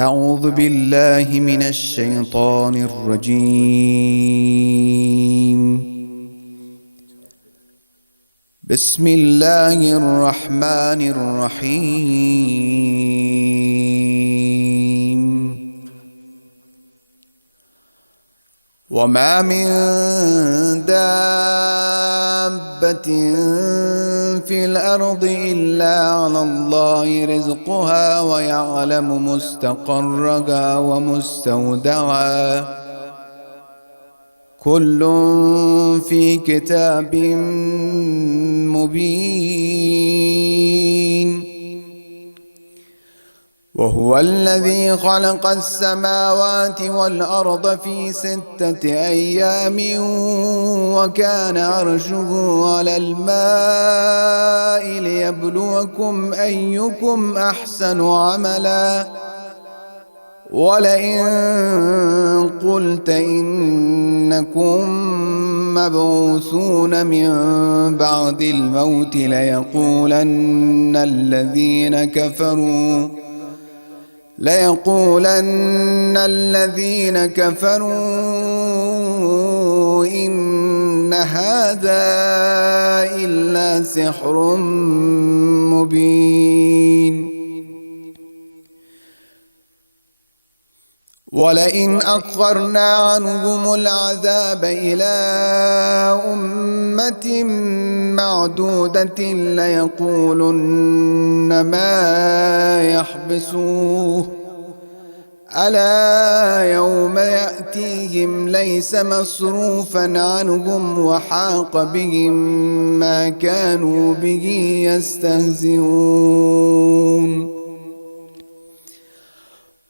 أعوذ بالله من الشيطان الرجيم. بسم الله الرحمن الرحيم. وما من دابة في الأرض إلا على الله رزقها ويعلم مستقرها ومستودعها كل في كتاب مبين. وهو الذي خلق السماوات والأرض في 6 أيام وكان عرشه على الماء ليبلوكم أيكم أحسن عملا. ولئن قلت إنكم مبعوثون من بعد الموت ليقولن الذين كفروا إن هذا إلا سحر مبين. ولئن أخرنا عنهم العذاب إلى أمة معدودة ليقولن ما يحبسوه ألا يوم يأتيهم ليس مصروفا عنهم وحاق بهم ما كانوا به يستهزئون.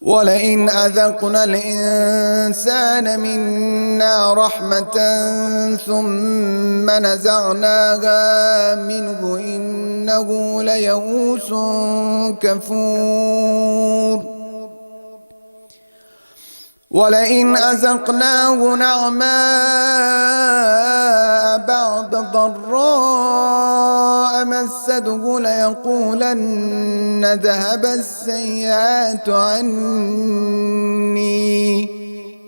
ولئن أذقنا الإنسان منا رحمة ثم نزعناها منه إنه ليئوس كفور. ولئن أذقناه نعماء بعد ضراء مسته ليقولن ذهب السيئات عني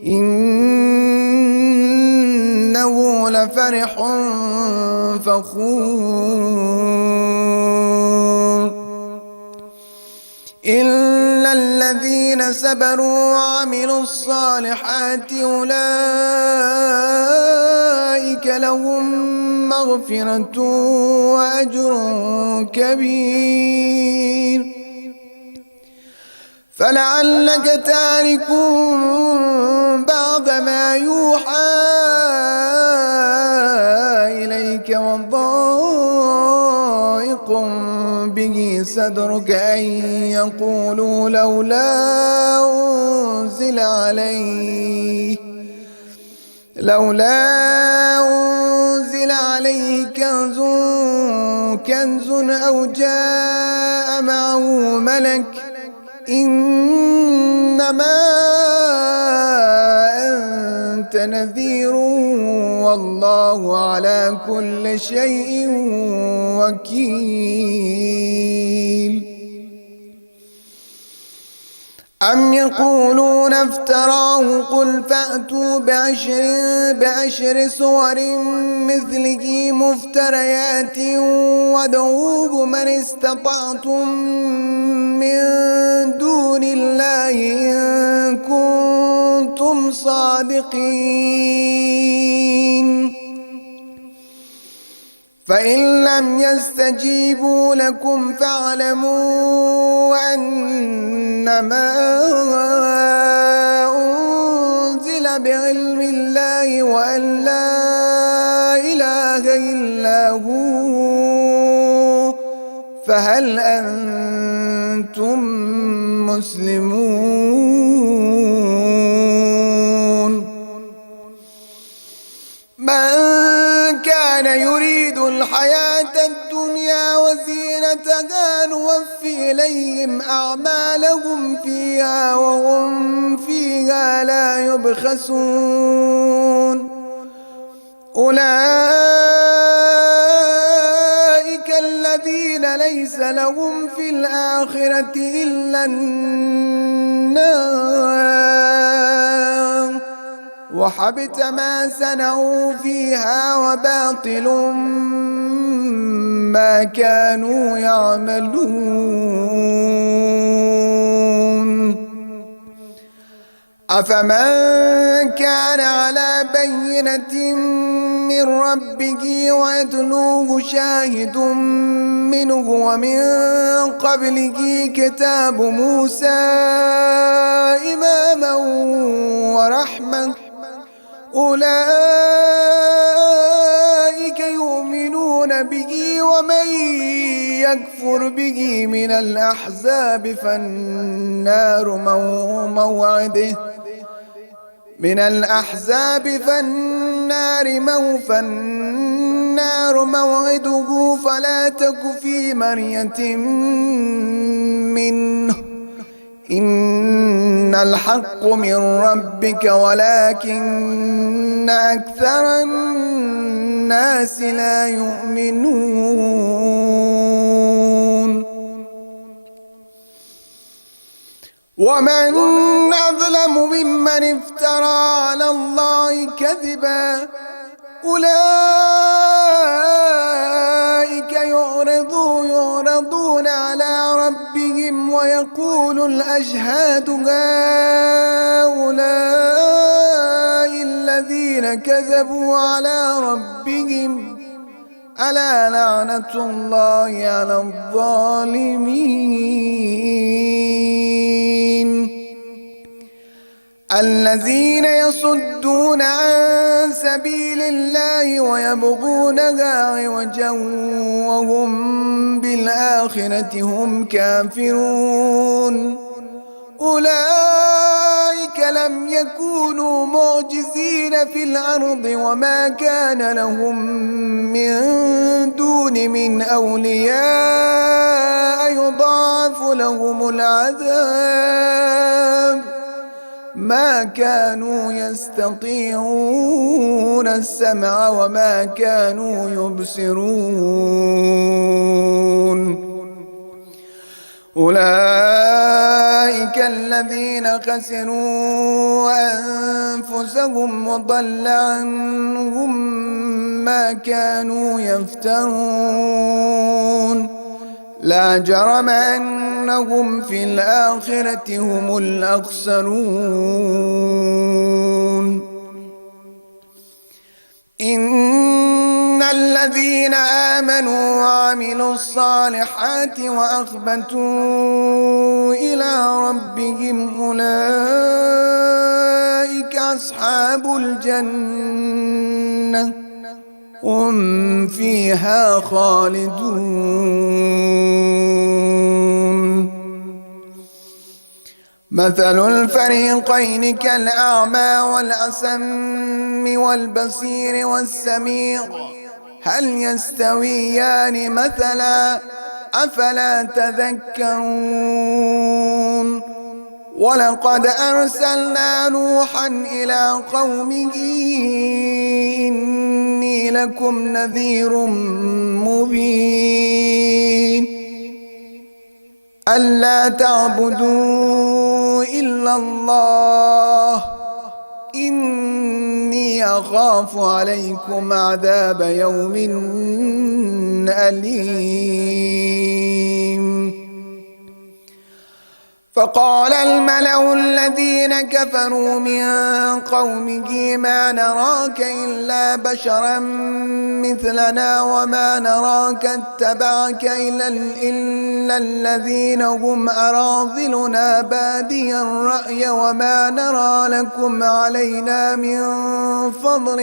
إنه لفرح فخور. إلا الذين صبروا وعملوا الصالحات أولئك لهم مغفرة وأجر كبير. فلعلك تارك بعض ما يوحى إليك وضائق به صدرك أن يقولوا لولا أنزل عليه كنز أو جاء معه ملك إنما أنت نذير والله على كل شيء وكيل. أم يقولون افتراه قل فأتوا بعشر سور مثله مفتريات وادعوه من استطعتم من دون الله إن كنتم صادقين. فإن لم يستجيبوا لكم فاعلموا أنما أنزل بعلم الله وأن لا إله إلا هو فهل أنتم مسلمون. من كان يريد الحياة الدنيا وزينتها نوفي إليهم أعمالهم فيها وهم فيها لا يبخسون. أولئك الذين الذين ليس لهم في الآخرة إلا النار وحبط ما صنعوا فيها وباطل ما كانوا يعملون. أفمن كان على بينة من ربه ويتلوه شاهد منه ومن قبله كتاب موسى إماما ورحمة أولئك يؤمنون به ومن يكفر به من الأحزاب فالنار موعده فلا تك في مرية منه إن الحق من ربك ولكن أكثر الناس لا يؤمنون. ومن أظلم ممن افترى على الله كذبا أولئك يعرضون على ربهم ويقول الأشهاد هؤلاء الذين كذبوا على ربهم ألا لعنة الله على الظالمين. الذين يصدون عن سبيل الله ويبغونها عوجا وهم بالآخرة هم كافرون أولئك لم يكونوا معجزين في الأرض وما كان لهم من دون من أولياء يضاعف لهم العذاب ما كانوا يستطيعون السمع وما كانوا يبصرون. أولئك الذين خسروا أنفسهم وضل عنهم ما كانوا يفترون لا جرم أنهم في الآخرة هم الأخسرون. إن الذين آمنوا وعملوا الصالحات وأخبتوا إلى ربهم أولئك أصحاب الجنة هم فيها خالدون. مثل الفريقين كالأعمى والأصم والبصير والسميع هل يستويان مثلا أفلا تذكرون. ولقد أرسلنا نوحا إلى قومه إني لكم نذير مبين ألا تعبدوا إلا الله إني أخاف عليكم عذاب يوم أليم. فقال الملأ الذين كفروا من قومه ما نراك إلا بشرا مثلنا وما نراك اتبعك إلا الذين هم أراذلنا بادي الرأي وما نرى لكم علينا من فضل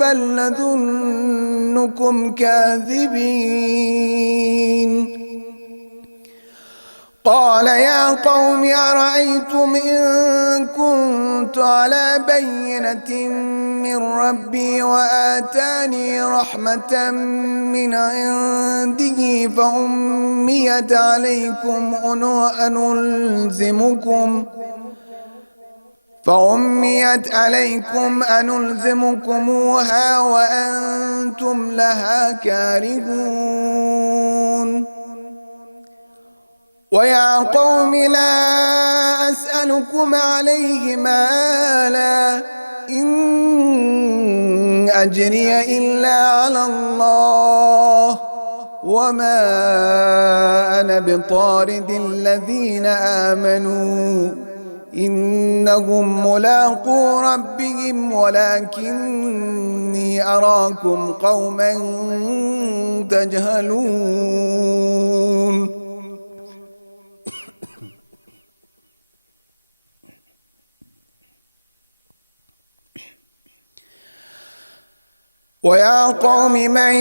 بل نظنكم كاذبين. قال يا قوم أرأيتم إن كنت على بينة من ربي وآتاني رحمة من عنده فأميت عليكم أنلزمكموها وأنتم لها كارهون. ويا قوم لا أسألكم عليه مالا إن أجري إلا على الله وما أنا بطارد الذين آمنوا إنهم ملاقو ربهم ولكني أراكم قوما تجهلون. ويا قوم من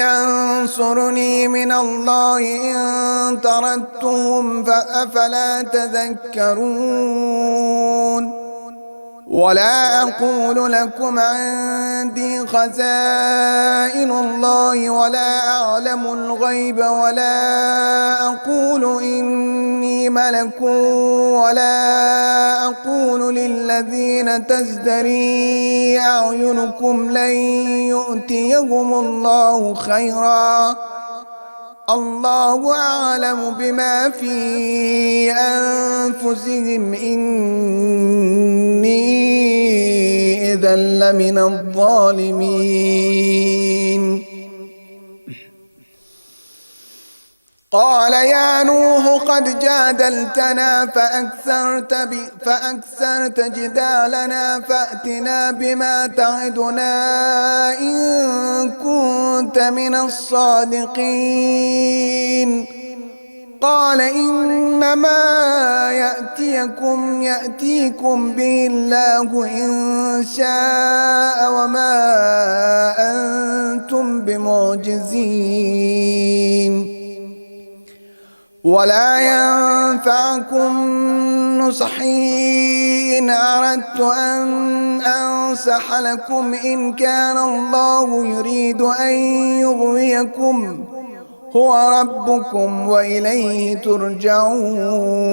ينصرني من الله إن طردتهم فأفلا تذكرون. ولا أقول لكم عندي خزائن الله ولا أعلم الغيب ولا أقول إني ملك ولا أقول للذين تزدري أعينكم لن يؤتيهم الله خيرا الله أعلم بما في أنفسهم إني إذا لمن الظالمين. قال يا نوح قد جادلتنا فأكثرت جدالنا فأتنا بما تعدنا إن كنت من الصادقين. قال إنما يأتيكم به الله إن شاء وما أنتم بمعجزين. ولا ينفعكم نصحي إن أردت أن أنصح لكم إن كان الله يريد أن يغويكم هو ربكم وإليه ترجعون.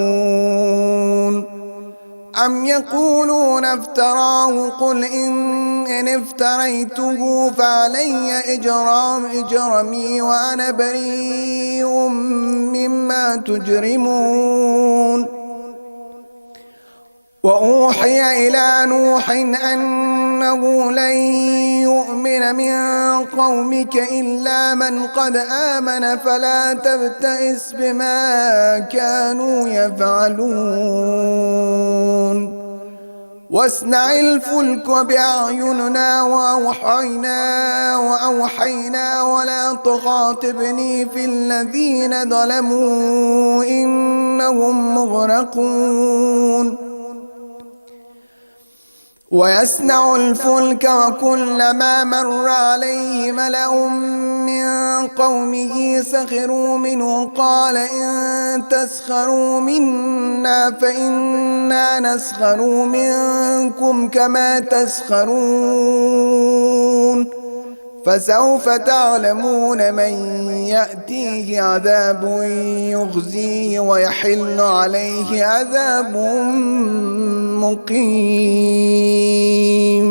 أم يقولون افتراه قل إن افتريته فعلي إجرامي وأنا بريء مما تجرمون. وأوحي إلى نوح أنه لن يؤمن من قومك إلا من قد آمن فلا تبتئس بما كانوا يفعلون. واصنع الفلك بأعيننا وأوحينا ولا تخاطبني في الذين ظلموا إنهم مغرقون. ويصنع الفلك وكلما مر عليه ملأ من قومه سخروا منه قال إن تسخروا منا فإنا نسخر منكم كما تسخرون. فسوف تعلمون من يأتيه عذاب يخزيه ويحل عليه عذاب مقيم.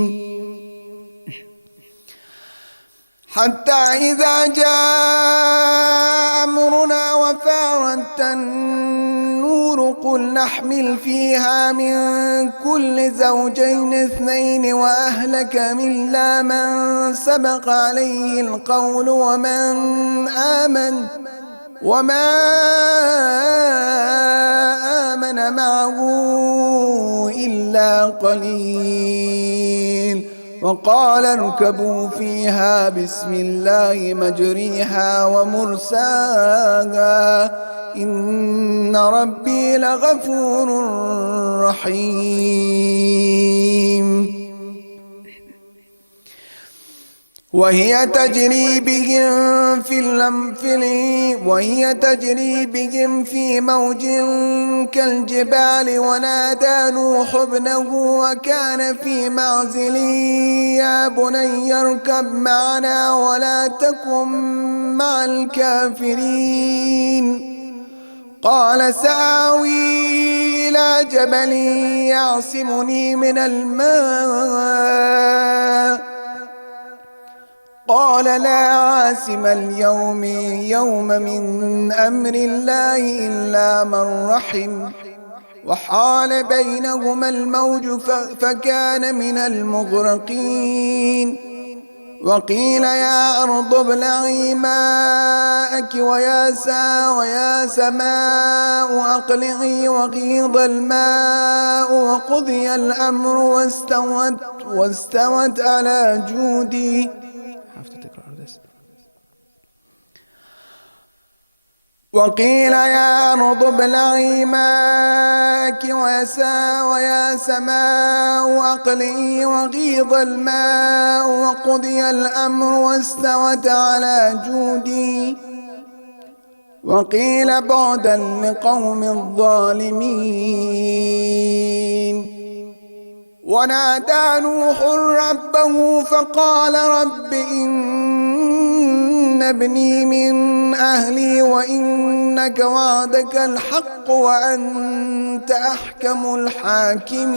حتى إذا جاء أمرنا وفارت النور قل نحمل فيها من كل زوجين اثنين وأهلك إلا من سبق عليه القول وما آمن معه إلا قليل. وقال اركبوا فيها بسم الله مجريها ومرساها إن ربي لغفور رحيم. وهي تجري بهم في موج كالجبال ونادى نوح ابنه وكان في معزل يا بني اركب معنا ولا تكن مع الكافرين. قال سآوي إلى جبل يعصمني من الماء قال لا عاصم اليوم من أمر الله إلا من رحم وحال بينهما الموج فكان من المغرقين وقيل يا أرض ابلعي ماءك ويا سماء أقلعي وغيض الماء وقضي الأمر واستوت على جودي. وقيل يا أرض ابلعي ماءك ويا سماء أقلعي وغيض الماء وقضي الأمر واستوت على جودي. وقيل بعدا لقوم الظالمين. ونادى نوح ربه فقال رب إن ابني من أهلي وإنك وعدك الحق وأنت أحكم الحاكمين.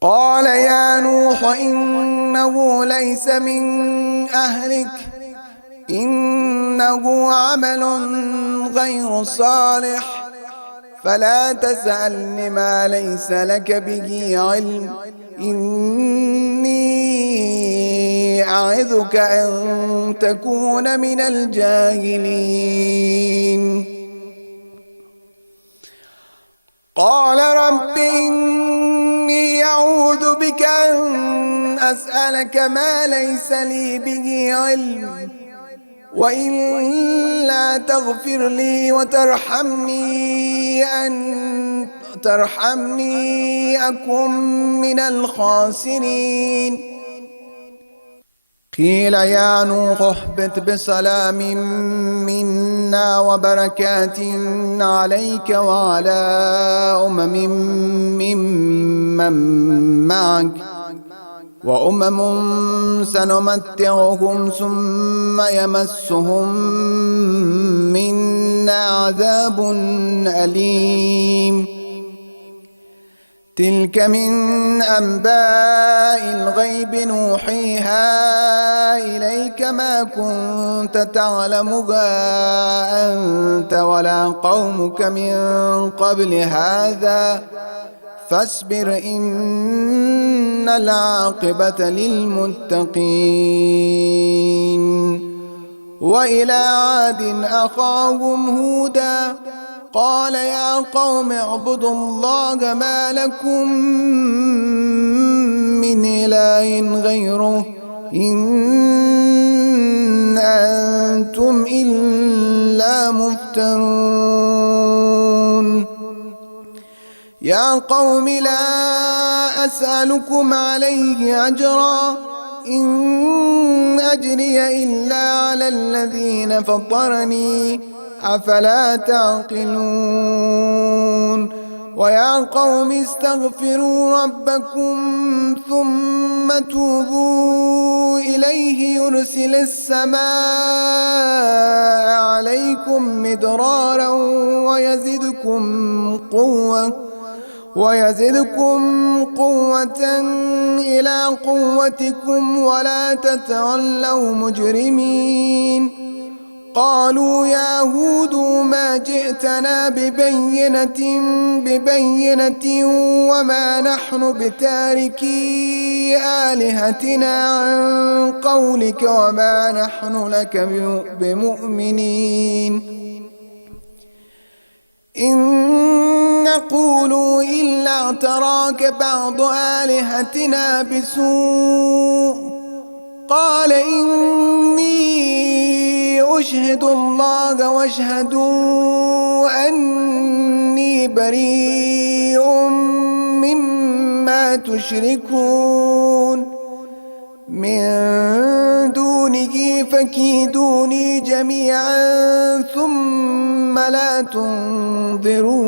قال يا نوح إنه ليس من أهلك إنه عمل غير صالح فلا تسألني ما ليس لك به علم إني أعظك أن تكون من الجاهلين. قال رب إني أعوذ بك أن أسألك ما ليس لي به علم وإلا تغفر لي وترحمني أكن من الخاسرين. قيل يا نوح اهبط بسلام منا وبركات عليك وعلى ممن معك وأمم سنمتعهم ثم يمسهم منا عذاب أليم. تلك من أنباء الغيب نوحيها إليك ما كنت تعلمها أنت ولا قومك من قبل هذا فاصبر إن العاقبة للمتقين. وإلى عاد أخاهم هودا قال يا قوم اعبدوا الله ما لكم من إله غيره إن أنتم إلا مفترون. يا قوم لا أسألكم عليه أجرا إن أجري إلا على الذين فطرني أفلا تعقلون. ويا قوم استغفروا ربكم ثم توبوا إليه يرسل السماء عليكم مدرارا ويزدكم قوة إلى قوتكم ولا تتولوا مجرمين. قالوا يا هود ما جئتنا ببينة وما نحن بتاركي آلهتنا عن قولك وما نحن لك بمؤمنين إن نقول إلا اعتراك بعض آلهتنا بسوء. قال إني أشهد الله واشهدوا أني بريء مما تشركون من دونه فكيدوني جميعا ثم لا تنظرون.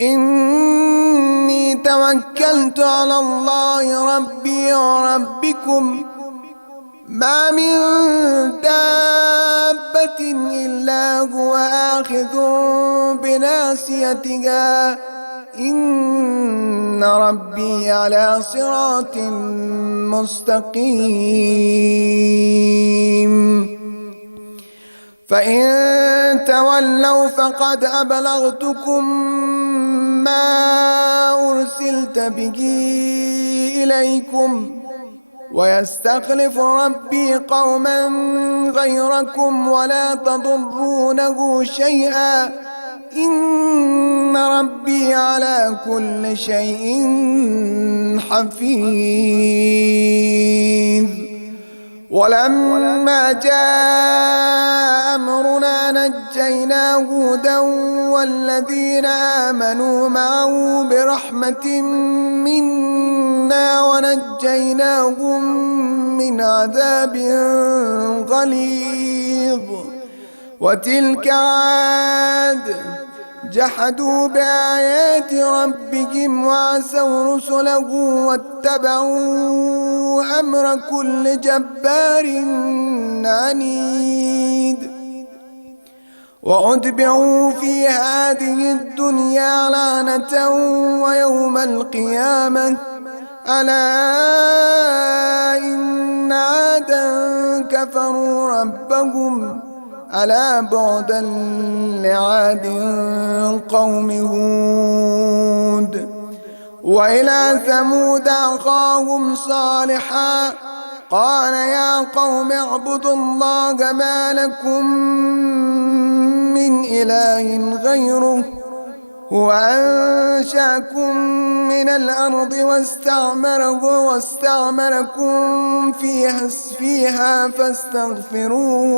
إني توكلت على الله ربي وربكم ما من دابة إلا هو آخذ بناصيتها إن ربي على صراط مستقيم. فإن تولوا فقد أبلغتكم ما أرسلت به إليكم، ويستخلف ربي قوما غيركم ولا تضرونه شيئا، إن ربي على كل شيء حفيظ. ولما جاء أمرنا نجينا هودا والذين آمنوا معه برحمة منا ونجيناهم من عذاب غليظ. وتلك عاد جحدوا بآيات ربهم وعصوا رسله واتبعوا أمر كل جبار عنيد. وأتبعوا في هذه الدنيا لعنة ويوم القيامة ألا إن عادا كفروا ربهم ألا بعدا لعاد قوم هود. وإلى ثمود أخاهم صالحا قال يا قوم اعبدوا الله ما لكم من إله غيره هو أنشأكم من الأرض واستعمركم فيها فاستغفروه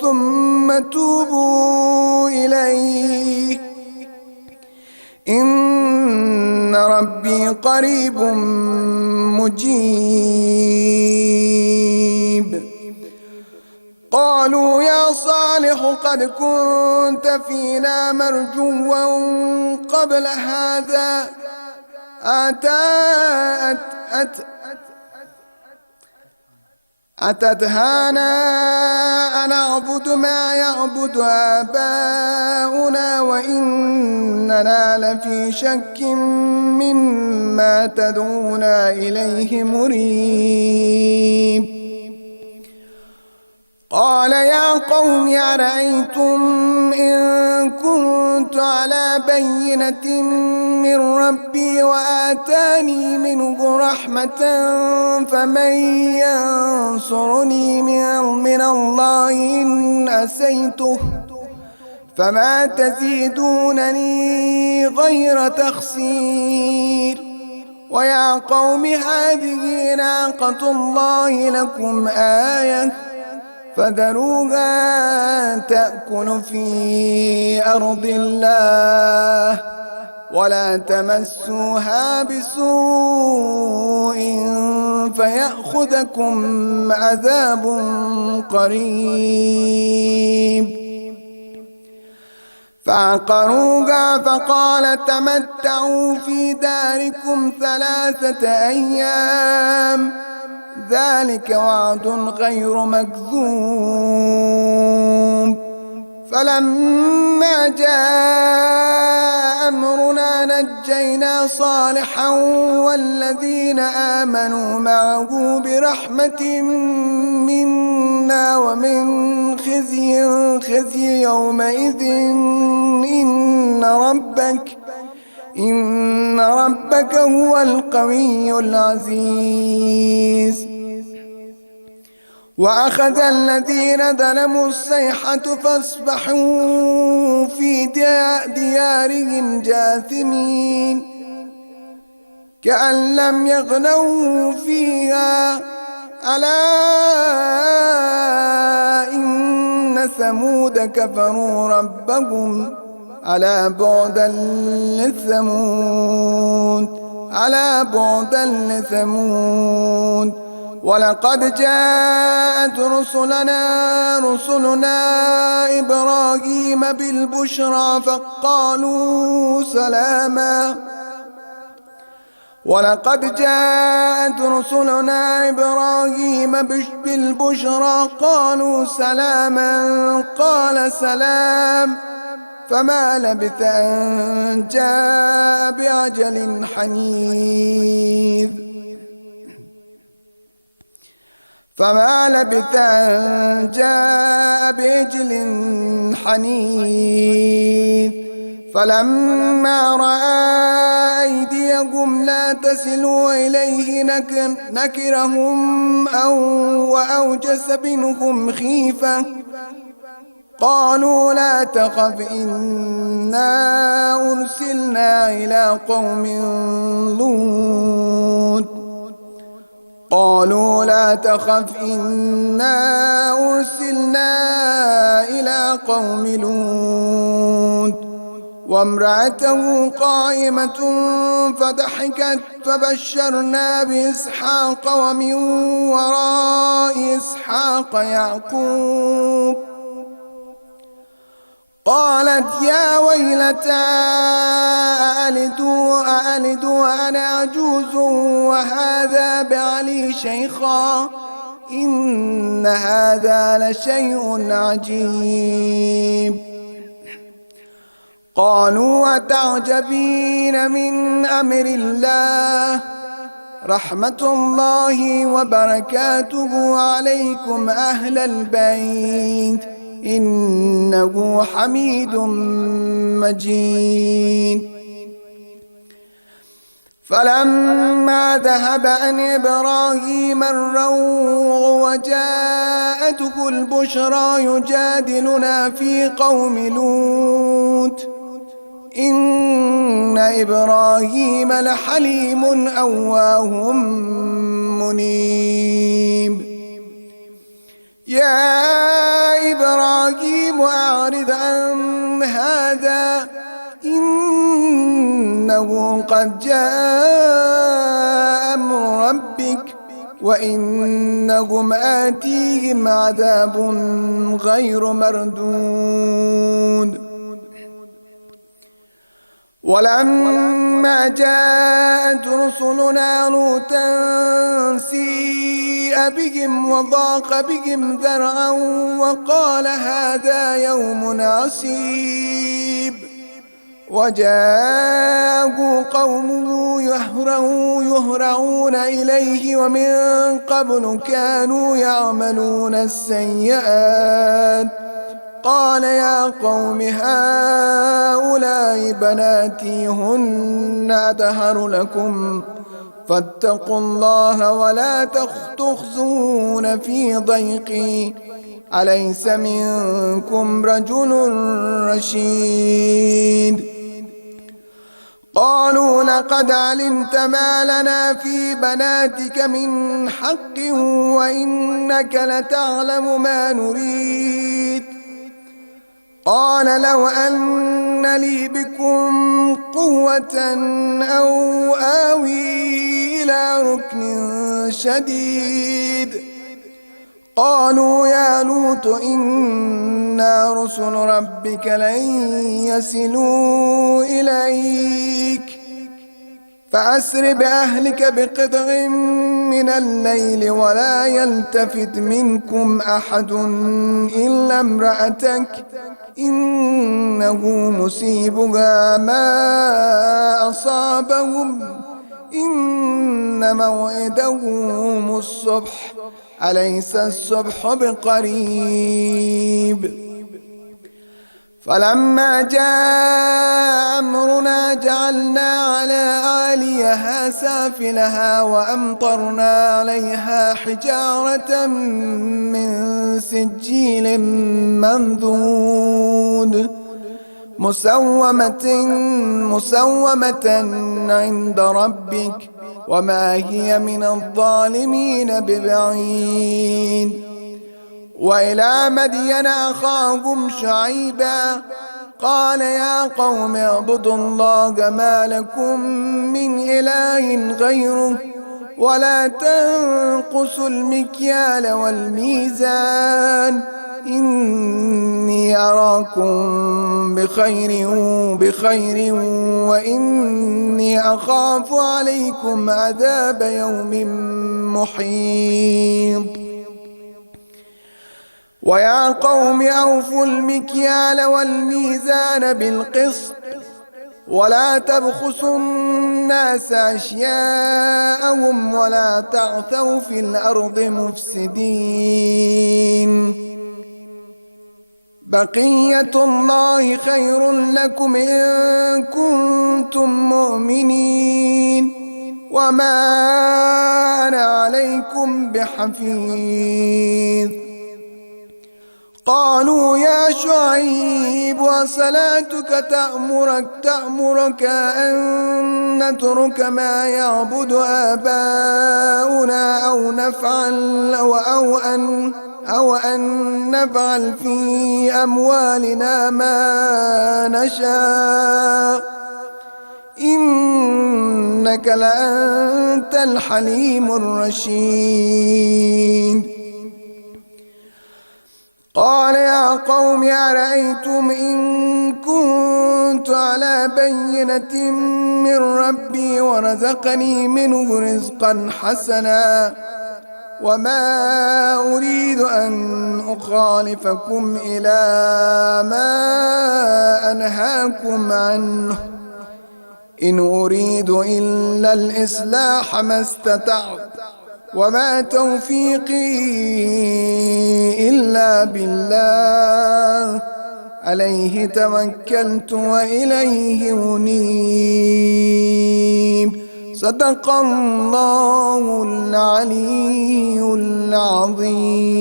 ثم توبوا إليه إن ربي قريب مجيب. قالوا يا صالح قد كنت فينا مرجوا قبل هذا أتدهانا أن نعبد ما يعبد آباؤنا وإننا لفي شك مما تدعونا إليه مريب. قال يا قوم أرأيتم إن كنت على بينة من ربي وآتاني منه رحمة فمن ينصرني من الله إن أسيته فما تزيدونني غير تخسير. ويا قوم هذه ناقة الله لكم آية فذروها تأكل في أرض الله ولا تمسوها بسوء فيأخذكم عذاب قريب. فعقروها فقال تمتعوا في داركم 3 أيام ذلك وعد غير مكذوب. فلما جاء أمرنا نجينا صالحا والذين آمنوا معه برحمة منا ومن خزي يومئذ إن ربك هو القوي العزيز. وأخذ الذين ظلموا الصيحة فاصبحوا في ديارهم جاثمين كأن لم يغنوا فيها ألا إن ثمود كفروا ربهم ألا بعدا لثمود. ولقد جاءت رسلنا إبراهيم بالبشرى فقالوا سلاما قال سلام فما لبث أن جاء بعجل حنيذ فما لبث أن جاء بعجل حنيذ فلما رأى أيديهم لا تصل إليه نكرهم وأوجس منهم خيفة قالوا لا تخف إنا أرسلنا إلى قوم لوط قالوا لا تخف إنا أرسلنا إلى قوم لوط وامرأته قائمة فضحكت فبشرنا بإسحاق ومن وراء إسحاق يعقوب قالت يا ويلتى أألد وأنا عجوز وهذا بعلي شيخا إن هذا لشيء عجيب قالوا أتعجبين من أمر الله رحمة الله وبركاته عليكم أهل البيت إنه حميد مجيد فلما ذهب عن إبراهيم الروع وجاءته البشرى يجادلنا في قوم لوط إن إبراهيم لحليم أواه منيب يا إبراهيم أعرض عن هذا إنه قد جاء أمر ربك وإنهم آتيهم عذاب غير مردود ولما جاءت رسلنا لوطا سيء بهم وضاق بهم ذرعا وقال هذا يوم عسيب وجاءه قومه يهرعون إليه ومن قبل كانوا يعملون السيئات قال يا قوم هؤلاء بناتي هن أطهر لكم فاتقوا الله ولا تخزون في ضيقي أليس منكم رجل رشيد قالوا لقد علمت ما لنا في بناتك من حق وإنك لتعلم ما نريد قال لو أن لي بكم قوة أو آوي إلى ركن شديد قالوا يا لوط إنا رسل ربك لن يصلوا إليك فأسر بأهلك بقطع من الليل ولا يلتفت منكم أحد إلا امرأتك إنه مصيبها ما أصابهم إن موعدهم الصبح أليس الصبح بقريب فلما جاء أمرنا جعلنا على عاليها سافلها وأمطرنا عليها حجارة من سجيل منضود مسومة عند ربك وما هي من الظالمين ببعيد وإلى مدين أخاهم شعيبا قال يا قوم اعبدوا الله ما لكم من إله غيره ولا تنقصوا المكيال والميزان إني أراكم بخير وإني أخاف عليكم عذاب يوم محيط ويا قوم أوفوا المكيال والميزان بالقسط ولا تبخسوا الناس أشياءهم ولا تعثوا في الأرض مفسدين. بقية الله خير لكم إن كنتم مؤمنين وما أنا عليكم بحفيظ. قالوا يا شعيب وصلاتك تأمرك أن نترك ما يعبد آباؤنا أو أن نفعل في أموالنا ما نشاء إنك لأنت الحليم الرشيد. قال يا قوم أرأيتم إن كنت على بينة من ربي ورزقني منه رزقا حسنا وما أريد أن أخالفكم إلى ما أنهاكم عنه إن أريد إلا الإصلاح ما استطعت وما توفيقي إلا بالله عليه توكلت وإليه أنيب. صدق الله العلي العظيم.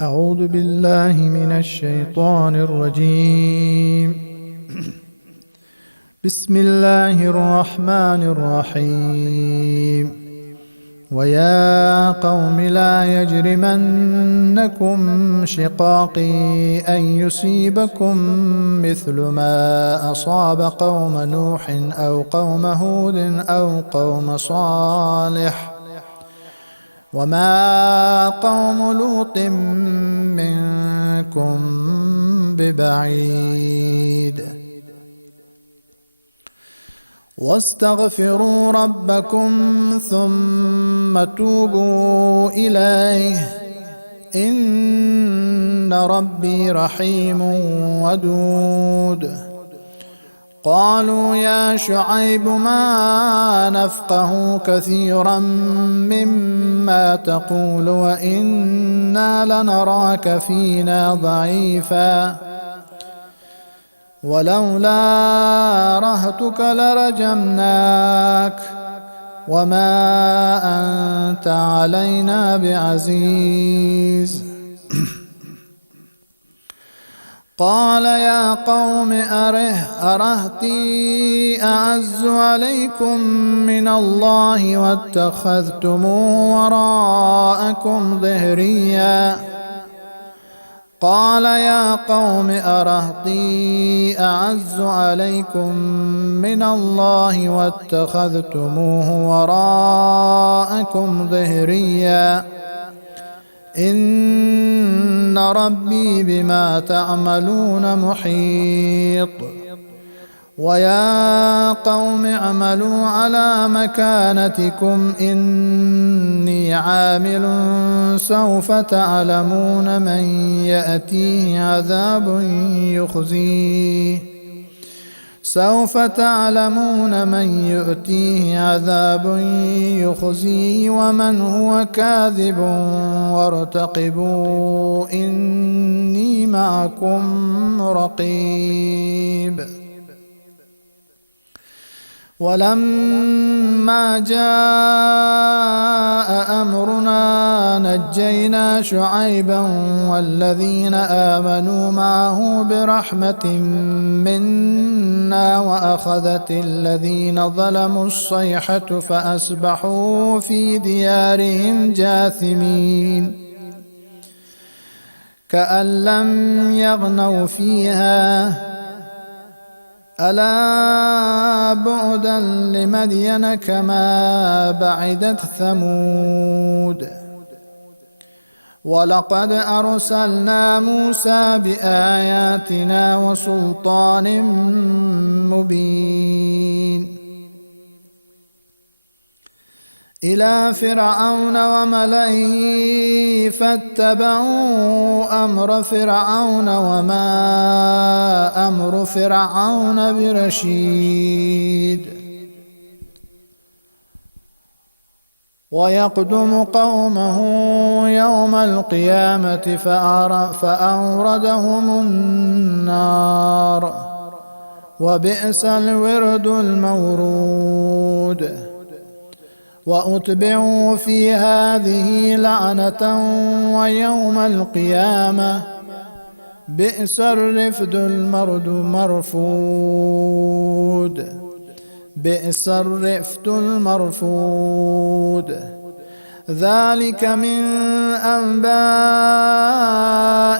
أعوذ بالله من الشيطان الرجيم. بسم الله الرحمن الرحيم. ويا قوم لا يجرمنكم شقاقي أن يصيبكم مثل ما أصاب قوم نوح أو قوم هود أو قوم صالح وما قوم لوط منكم ببعيد. واستغفروا ربكم ثم توبوا إليه إن ربي رحيم ودود. قالوا يا شعيب ما نفقه كثيرا مما تقول وإنا لنراك فينا ضعيفا ولولا رهتك لرجمناك وما أنت علينا بعزيز. قال يا قوم أرهتي أعز عليكم من الله واتخذتموه وراءكم ظهريا. قال يا قوم أرهطي أعز عليكم من الله واتخذتموه وراءكم ظهريا إن ربي بما تعملون محيط. ويا قوم اعملوا على مكانتكم إني عامل سوف تعلمون من يأتيه عذاب يخزيه ومن هو كاذب وارتقبوا إني معكم رقيب. ولما جاء أمرنا نجينا شعيبا والذين آمنوا معه برحمة منا وأخذت الذين ظلموا الصيحة فأصبحوا في ديارهم جاثمين كأن لم يغنوا فيها ألا بعدا لمدين كما بعدت ثمود. ولقد أرسلنا موسى بآياتنا وسلطان مبين إلى فرعون وملئه فاتبعوا أمر فرعون وما أمر فرعون برشيد. ويقدم قومه يوم القيامة فأوردهم النار وبئس الورد المورود. وأتبعوا في هذه لعنة ويوم القيامة بئس الرفد المرفود. بئس الرفد المرفود. ذلك من أنباء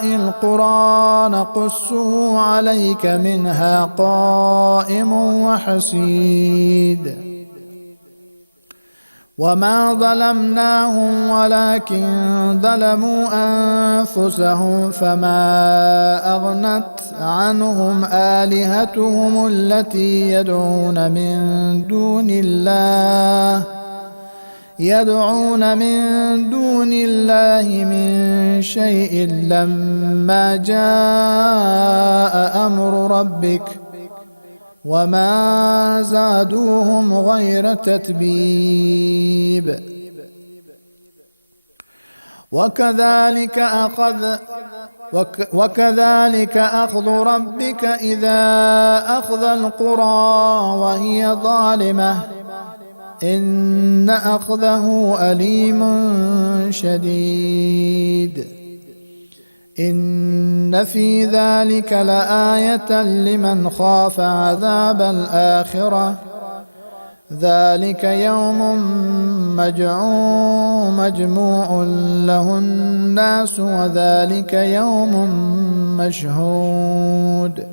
القرى نقصه عليك منها قائم وحسيد. وما ظلمناهم ولكن ظلموا أنفسهم فما أغنت عنهم آلهتهم التي يدعون من دون الله من شيء لما جاء أمر ربك وما زادوهم غير تتبيب. وكذلك أخذ ربك إذا أخذ القرى وهي ظالمة إن أخذه أليم شديد. إن في ذلك لآية لمن خاف عذاب الآخرة ذلك يوم مجموع له الناس وذلك يوم مشهود.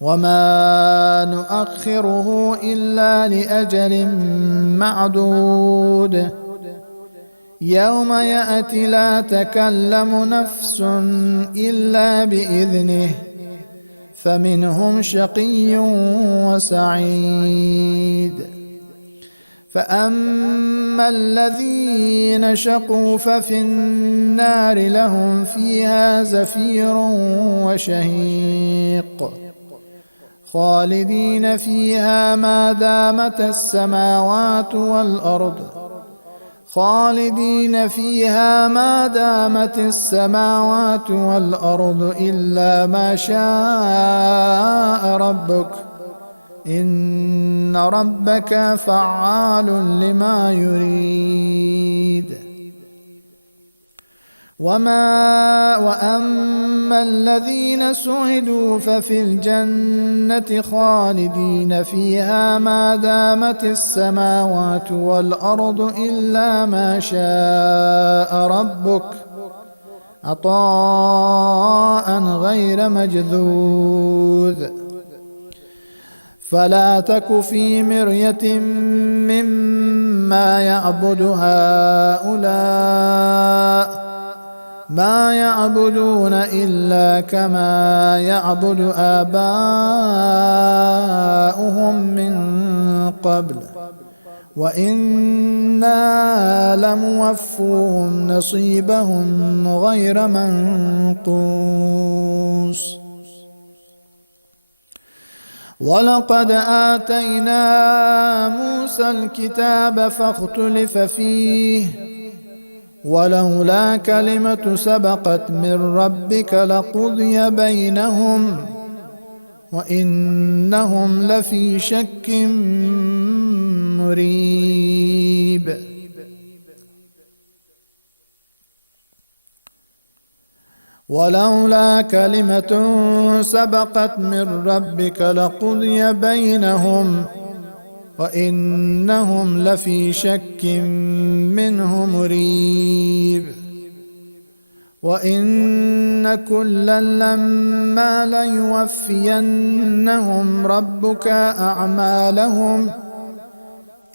وما نؤخره إلا لأجل معدود يوم يأتي لا تكلم نفس إلا بإذنه فمنهم شقي وسعيد. فأما الذين شقوا ففي النار لهم فيها زفير وشهيق خالدين فيها ما دامت السماوات والأرض إلا ما شاء ربك إن ربك فعال لما يريد. وأما الذين سعدوا ففي الجنة خالدين فيها ما دامت السماوات والأرض إلا ما شاء ربك عطاء غير مجذوذ. فلا تك في مرية مما يعبد هؤلاء ما يعبدون إلا كما يعبد آباؤهم من قبل وإنا لموفوهم نصيبهم غير منقوص. ولقد آتينا موسى الكتاب فاختلف فيه ولولا كلمة سبقت من ربك لقضي بينهم وإنهم لفي شك مريب. ولولا كلمة سبقت من ربك لقضي بينهم وإنهم لفي شك منه مريب. وإن كلا لما ليوفينهم ربك أعمالهم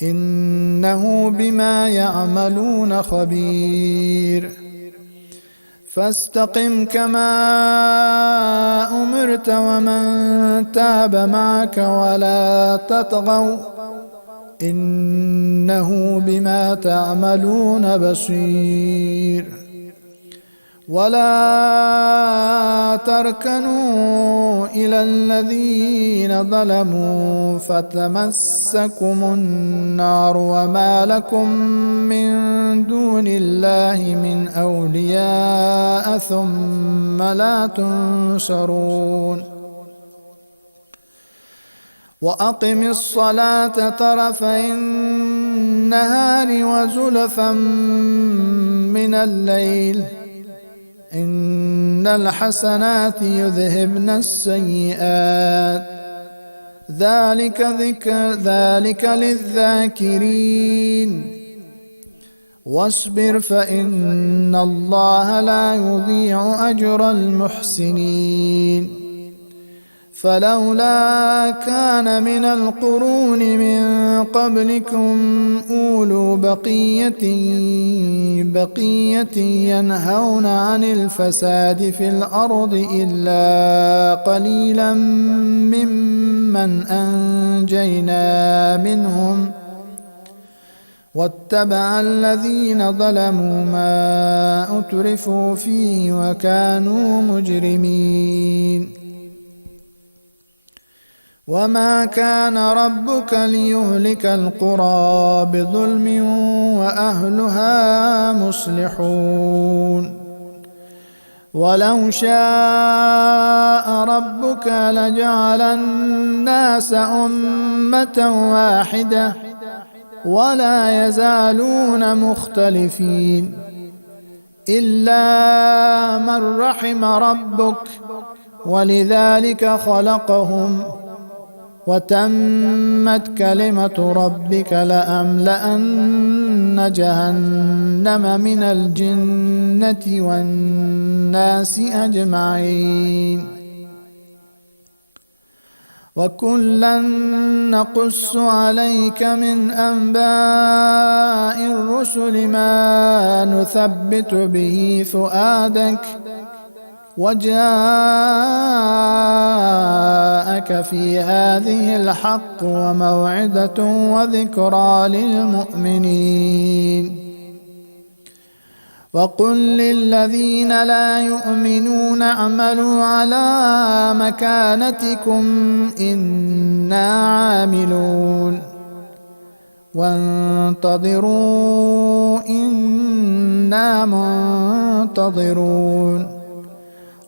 إنه بما يعملون خبير. فاستقم كما أمرت ومن تاب معك إنه بما تعملون بصير. ولا تركنوا إلى الذين ظلموا فتمسكم النار وما لكم من دون الله من أولياء ثم لا تنصرون. وأقم الصلاة طرفي النهار وزلفا من الليل إن الحسنات يذهبن السيئات ذلك للذاكرين. واصبر فإن الله لا يضيع أجر المحسنين. فلولا كان من القرون من قبلكم أولو بقية ينهون عن الفساد في الأرض إلا قليلا ممن أنجينا منهم واتبع الذين ظلموا ما أترفوا فيه وكانوا مجرمين. وما كان ربك ليهلك القرى بظلم وأهلها مصلحون. ولو شاء ربك لجعل الناس أمة واحدة ولا يزالون مختلفين إلا من رحم ربك ولذلك خلقهم وتمت كلمة ربك لأملأن جهنم من الجنة والناس أجمعين. وكلا نقص عليك من أنباء الرسل ما نثبت به فؤادك وجاءك في هذه الحق وموعظة وذكرى للمؤمنين. وقل للذين لا يؤمنون اعملوا على مكانتكم إنا عاملون وانتظروا إنا منتظرون.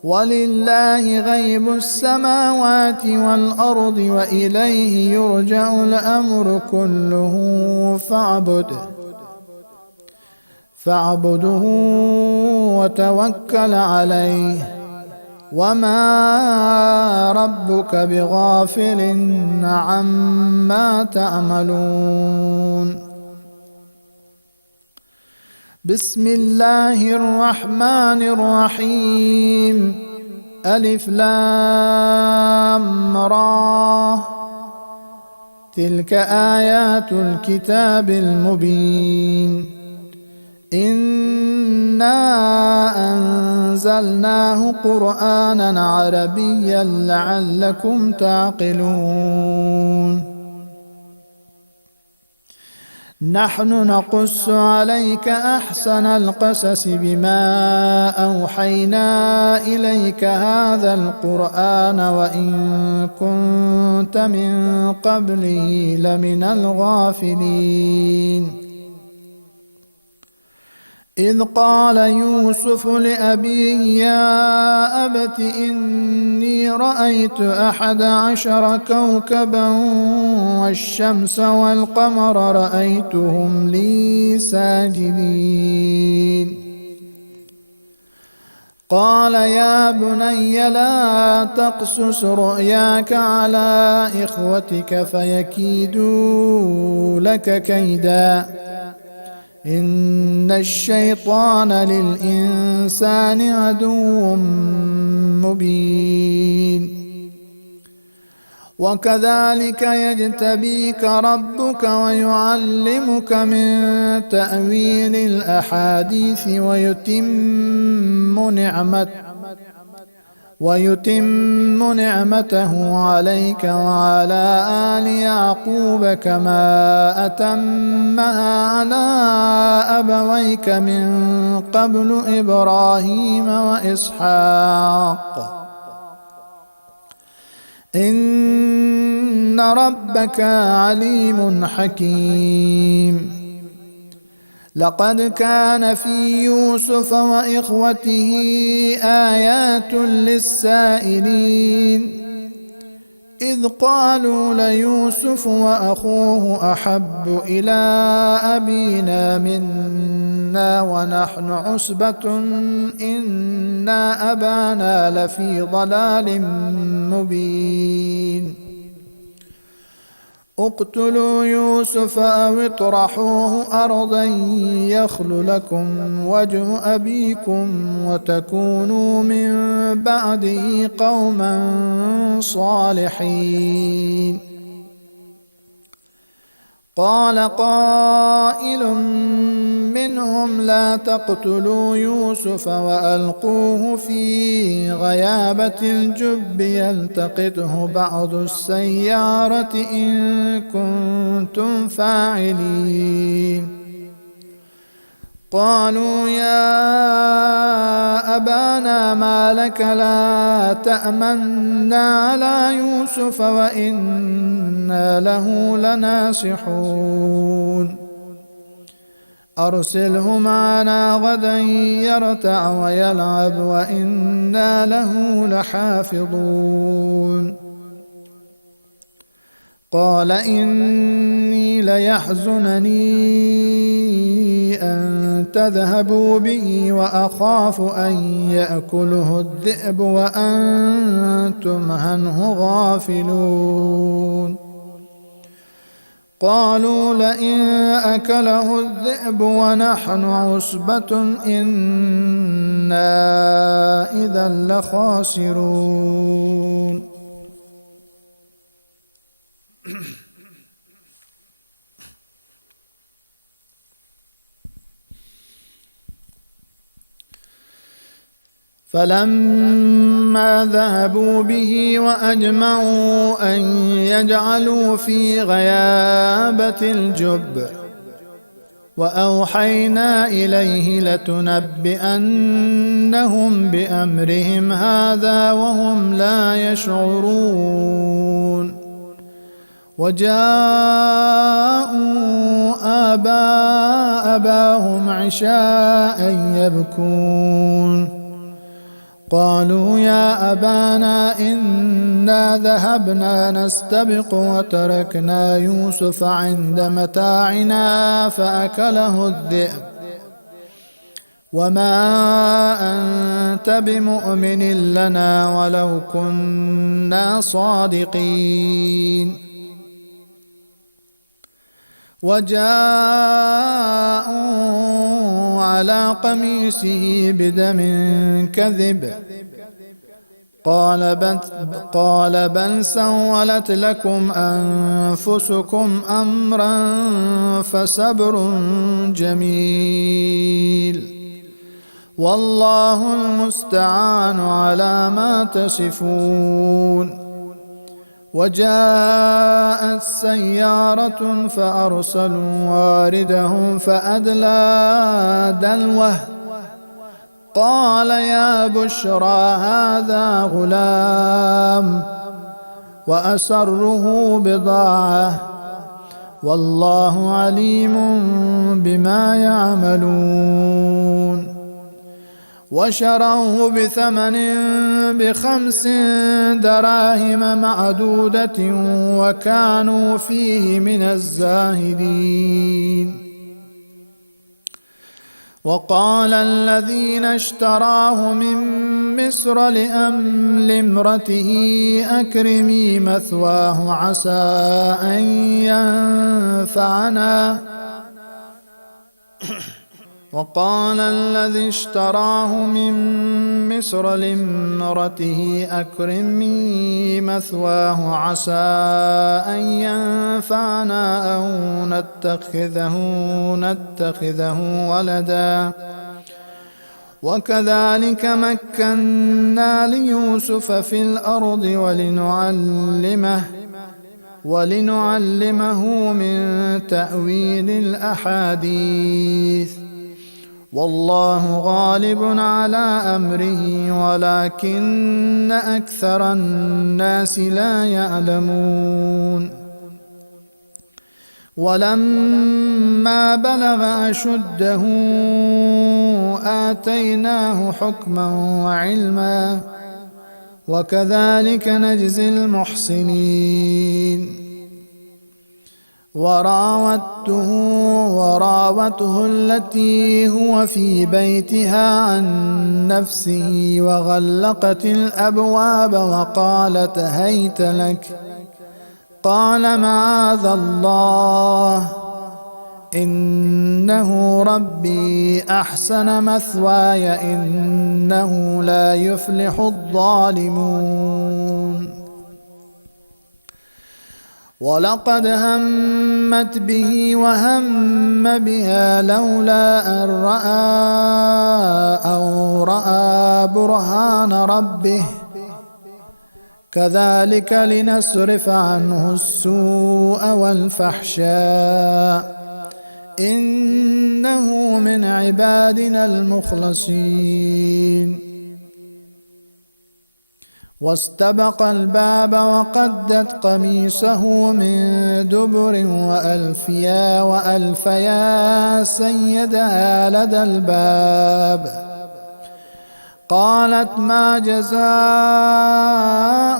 ولله غيب السماوات والأرض وإليه يرجع الأمر كله فاعبده وتوكل عليه وما ربك بغافل عما تعملون. بسم الله الرحمن الرحيم. ألف لام را تلك آيات الكتاب المبين. إنا أنزلناه قرآنا عربيا لعلكم تعقلون. نحن نقص عليك أحسن القصص بما أوحينا إليك هذا القرآن وإن كنت من قبله لمن الغافلين. إذ قال يوسف لأبيه يا أبت إني رأيت 11 كوكبا والشمس والقمر رأيتهم لي ساجدين. قال يا بني لا تقصص رؤياك على إخوتك فيكيدوا لك كيدا إن الشيطان للإنسان عدو مبين. وكذلك يجتبيك ربك ويعلمك من تأويل الأحاديث ويتم نعمته عليك وعلى آل يعقوب كما أتمها على أبويك من قبل إبراهيم وإسحاق إن ربك عليم حكيم. لقد كان في يوسف وإخوته آيات للسائلين إذ قالوا ليوسف وأخوه أحب إلى أبينا منا ونحن عصبة إن أبانا لفي ضلال مبين اقتلوا يوسف أو اطرحوه أرضا يخل لكم وجه أبيكم وتكونوا من بعده قوما صالحين. قال قائل منهم لا تقتلوا يوسف وألقوه في غيابة الجب يلتقطه بعض السيارة إن كنتم فاعلين. قالوا يا أبانا ما لك لا تأمنا على يوسف وإنا له لناصحون أرسله معنا غدا يرتع ويلعب وإنا له لحافظون. قال إني ليحزنني أن تذهبوا به وأخاف أن يأكله الذئب وأنتم عنه غافلون. قالوا لئن أكله الذئب ونحن عصبة إنا إذا لخاسرون. فلما ذهبوا به وأجمعوا أن يجعلوا في غيابة الجب وأوحينا إليه لتنبئنهم بأمرهم هذا وهم لا يشعرون. وجاءوا أباهم عشاء يبكون قالوا يا أبانا إنا ذهبنا نستبق وتركنا يوسف عند متاعنا فأكله الذئب وما أنت بمؤمن لنا ولو كنا صادقين. وجاءوا على قميصه بدم كذب قال بل سولت لكم أنفسكم أمرا فصبر جميل والله المستعان على ما تصفون. وجاءت سيارة فأرسلوا واردهم فأدلى دلوه قال يا بشرى هذا غلام وأسره بضاعة والله عليم بما يعملون. وشروه بثمن ب5 دراهم معدودة وكانوا فيه من الزاهدين. وقال الذين اشتراه من مصر لامرته أكرمي مثواه عسى أن ينفعنا وقال الذي اشتراه من مصر لامرته أكرمي مثواه عسى أن ينفعنا أو نتخذه ولدا وكذلك مكنا ليوسف في الأرض ولنعلمه من تأويل الأحاديث. والله غالب على أمره ولكن أكثر الناس لا يعلمون. ولما بلغ أشده آتيناه حكما وعلما وكذلك نجزي المحسنين. وراوته التي هو في بيتها عن نفسه وغلقت الأبواب وقالت هيت لك. قال معاذ الله إنه ربي أحسن مثواي إنه لا يفلح الظالمون. ولقد همت به وهم بها لولا أن رأى برهان ربه كذلك لنصرف عنه السوء والفحشاء إنه من عبادنا المخلصين. واستبق الباب وقدت قميصه من دبر وألفيا سيدها لدى الباب. قالت ما جزاء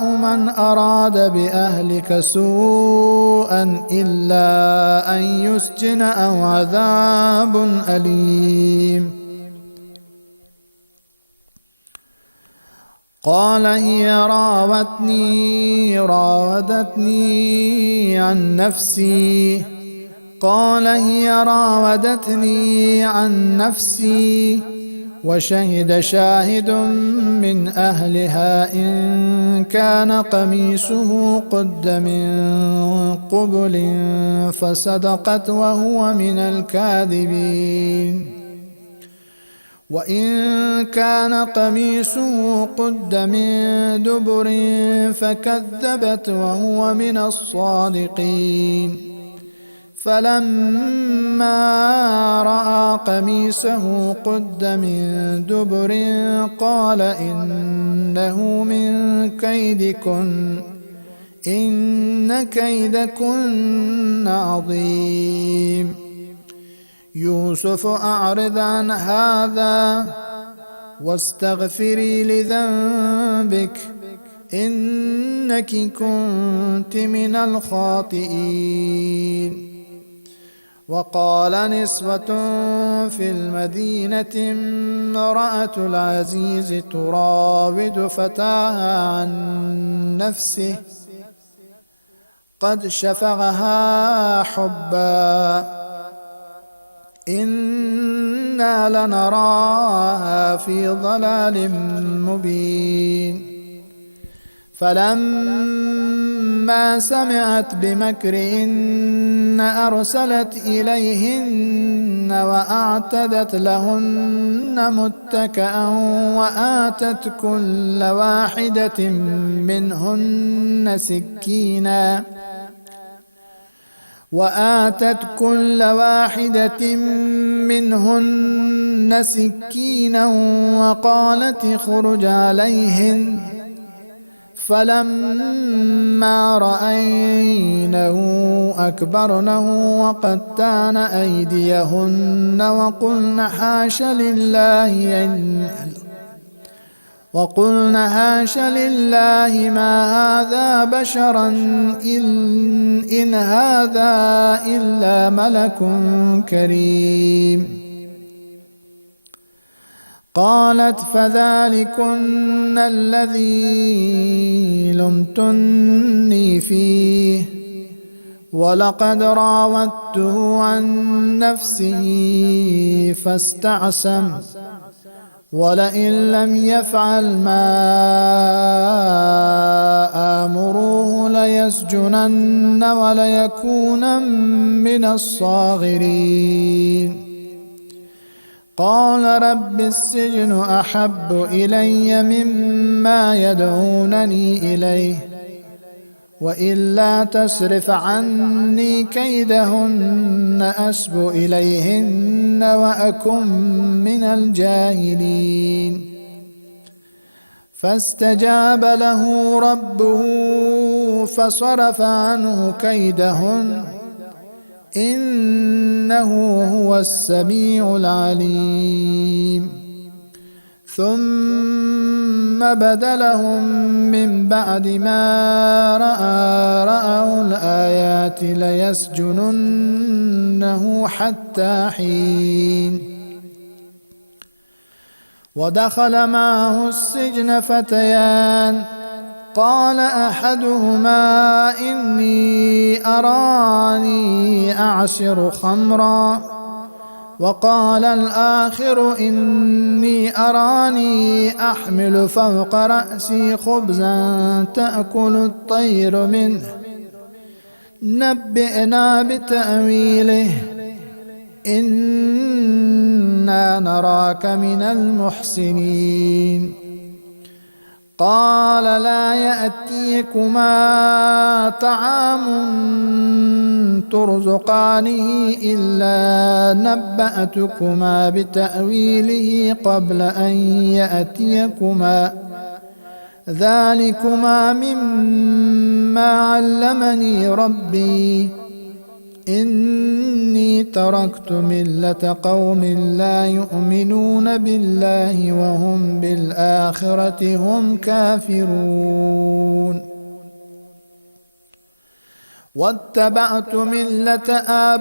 من أراد بأهلك سوءا إلا أن يسجن أو عذاب أليم. قال هي راودتني عن نفسي. وشهد شاهد من أهلها إن كان قميصه قد من قبل فصدقت وهو من الكاذبين. وإن كان قميصه قد من دبر فكذبت وهو من الصادقين. فلما رأى قميصه قد من دبر قال إنه من كيدكن إن كيدكن عظيم. يوسف أعرض عن هذا واستغفري لذنبك إنك كنت من الخاطئين. وقال نسوة في المدينة امرأة العزيز تراود فتاها عن نفسه قد شفعها حبا إنا لنراها في ضلال مبين. فلما سمعت بمكرهن أرسلت إليهن وأعتدت لهن متكئا وآتت كل واحدة منهن سكينا وقالت اخرج عليهن. فلما رأينه أكبرنه وقطعن أيديهن وقلن حاش لله ما هذا بشرا إن هذا إلا ملك كريم. قالت فذلكن الذي لمتني فيه ولقد راودته عن نفسه فاستعصم ولئن لم يفعل ما آمره ليسجنن وليكونن من الصاغرين. قال رب السجن أحب إلي مما يدعونني إليه وإلا تصرف عني كيدهن أسب إليهن وأكن من الجاهلين فاستجاب له ربه فصرف عنه كيدهن إنه هو السميع العليم ثم بدلهم من بعد ما رأوا الآيات ليسجننه حتى حين ودخل معه السجن فتيان قال أحدهما إني أراني أعصر خمرا وقال الآخر إني أراني أحمل فوق رأسي خبزا تأكل الطير منه نبئنا بتأويله إنا نراك من المحسنين قال لا يأتيكما طعام ترزقانه إلا نبأتكما بتأويله قبل أن يأتيكما ذلكما مما علمني ربي إني تركت ملة قوم لا يؤمنون بالله وهم بالآخرة هم كافرون واتبعت ملة آبائي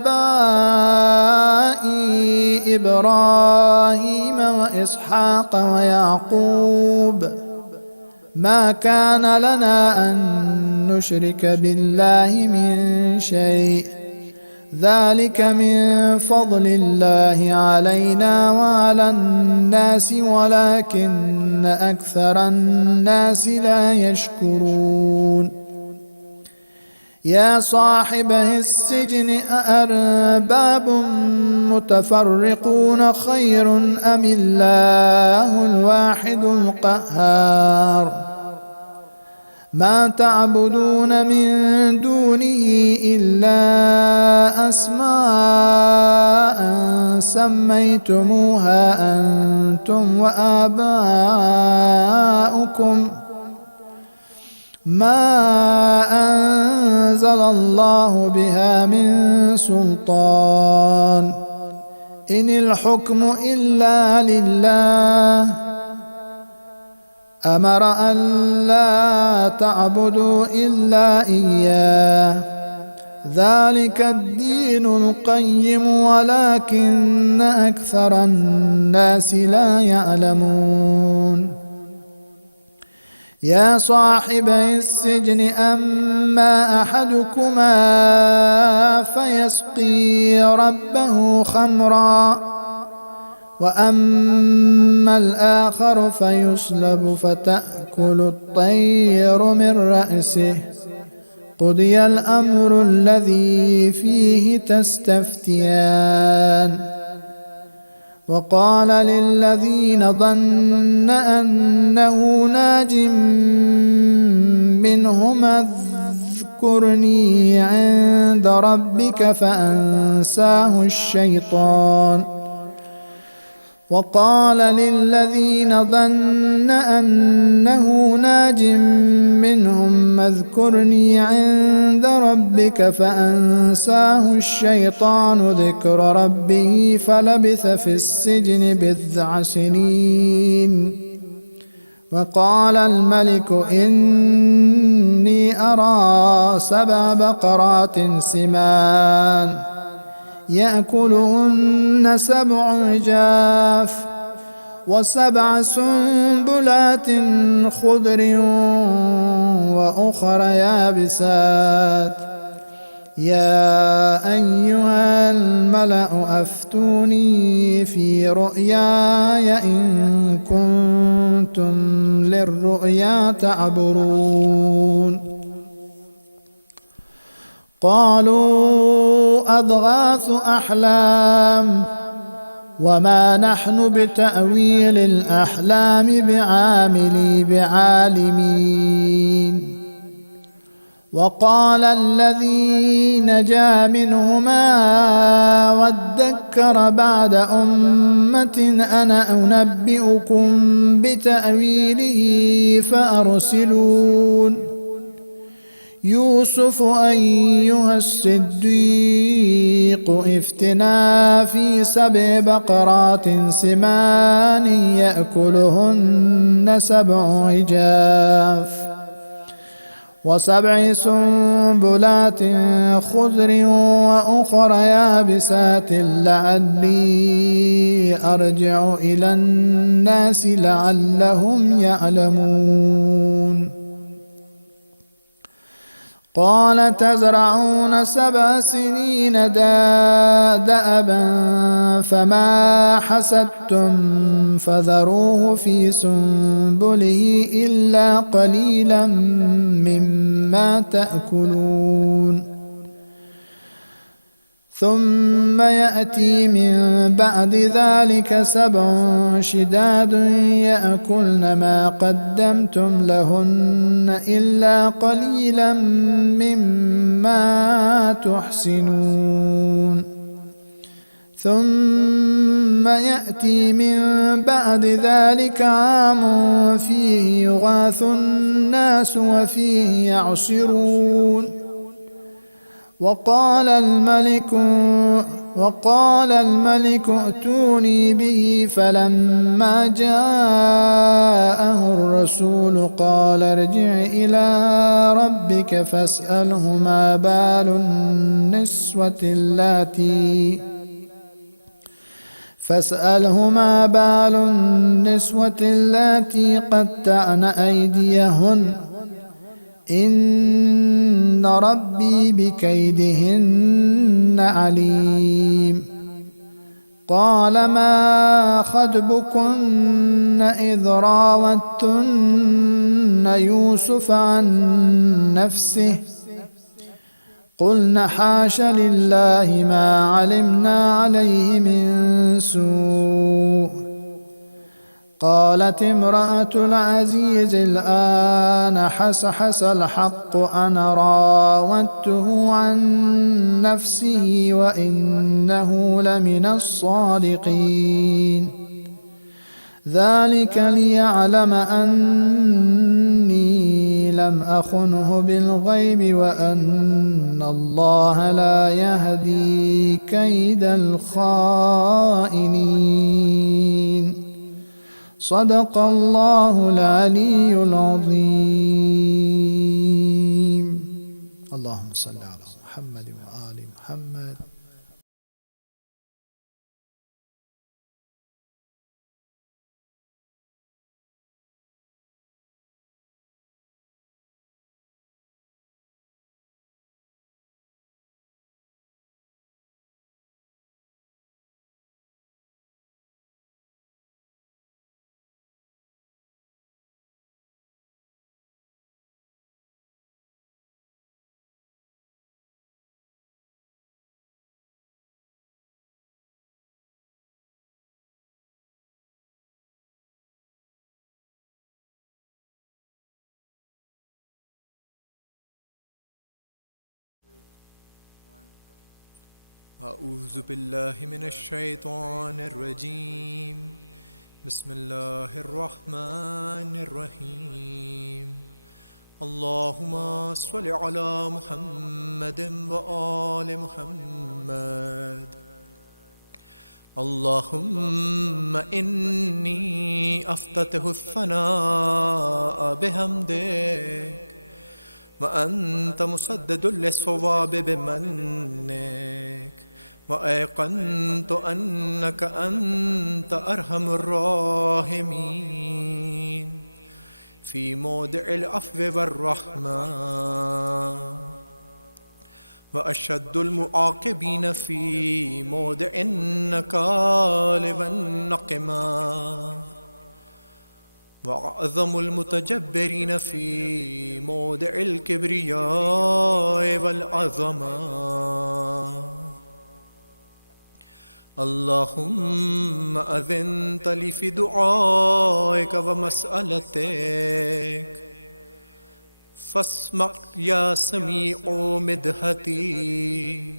إبراهيم وإسحاق ويعقوب ما كان لنا أن نشرك بالله من شيء ذلك من فضل الله علينا وعلى الناس ولكن أكثر الناس لا يشكرون يا صاحبه السجن أأرباب متفرقون خير أم الله الواحد القهار ما تعبدون من دونه إلا أسماء سميتموها أنتم وآباؤكم ما أنزل الله بها من سلطان إن الحكم إلا لله أمر أن لا تعبدوا إلا إياه ذلك الدين القيم ولكن أكثر الناس لا يعلمون يا صاحبي السجن أما أحدكما فيسقي ربه خمرا وأما الآخر فيصلب فتأكل الطير من رأسه قضي الأمر الذي فيه تستفتيان وقال للذين ظن أنه ناج منهما اذكرني عند ربك فأنساه الشيطان وقال للذين ظن أنه ناج منهم اذكرني عند ربك فأنساه الشيطان ذكر ربه فلبث في السجن بضع سنين وقال الملك إني أرى 7 بقرات سمان يأكلهن 7 عجاف و7 سنبلات خضر وأخر يابسات يا أيها الملأ أفتوني في رؤياي إن كنتم للرؤيا تعبرون قالوا أضغاث أحلام وما نحن بتأويل الأحلام بعالمين. وقال الذي نجا منهما وادكر بعد أمة أنا أنبئكم بتأويله فأرسلون. يوسف أيها الصديق افتنا في 7 بقرات سمان يأكلهن 7 عجاف و7 سنبلات خضر وأخر يابسات لعلي أرجع إلى الناس لعلهم يعلمون. قال تزرعون 7 سنين دأبا فما حسدتم فذروه في سنبله إلا قليلا مما تأكلون. ثم يأتي من بعد ذلك 7 شداد يأكلن ما قدمتم لهن إلا قليلا مما تحسنون. ثم يأتي من بعد ذلك عام فيه يغاث الناس وفيه يعصرون. وقال الملك ائتوني به فلما جاءه الرسول قال ارجع إلى ربك فاسأله ما بال النسوة اللاتي قطعن أيديهن إن ربي بكيدهن عليم. قال ما خطبكن إذ راوتن يوسف عن نفسه قلن حاش لله ما علمنا عليه من سوء. قالت امرأة العزيز الآن حسحس الحق أنا راودته عن نفسه وإنه لمن الصادقين. ذلك ليعلم أني لم أخنه بالغيب وأن الله لا يهدي كيد الخائنين. صدق الله العلي العظيم. اللهم صل على محمد وآل محمد. أعوذ بالله من الشيطان الرجيم. بسم الله الرحمن الرحيم. اللهم صل على محمد وآل محمد. اللهم إني أفتتح الثناء بحمدك وأنت مسدد للصواب بمنك وأيقنت أنك أنت أرحم الراحمين في موضع العفو والرحمة وأشد المعاقبين في موضع النكال والنقمة وأعظم المتجبرين في موضع الكبرياء والعظمة. اللهم أذنت لي في دعائك ومسألتك فاسمع يا سميع مدحتي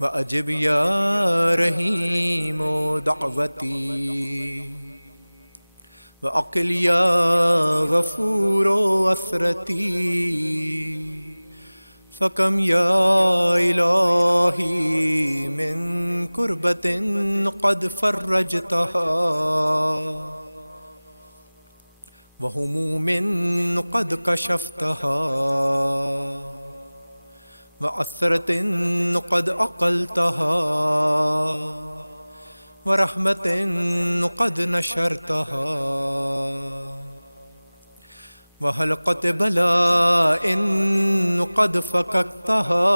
وأجب يا رحيم دعوتي وأقل يا غفور أثرتي فكم يا إلهي من كربة قد فرجتها وهموم قد كشفتها وعثرة قد أقلتها ورحمة قد نشرتها وحلقة بلاء قد فككتها.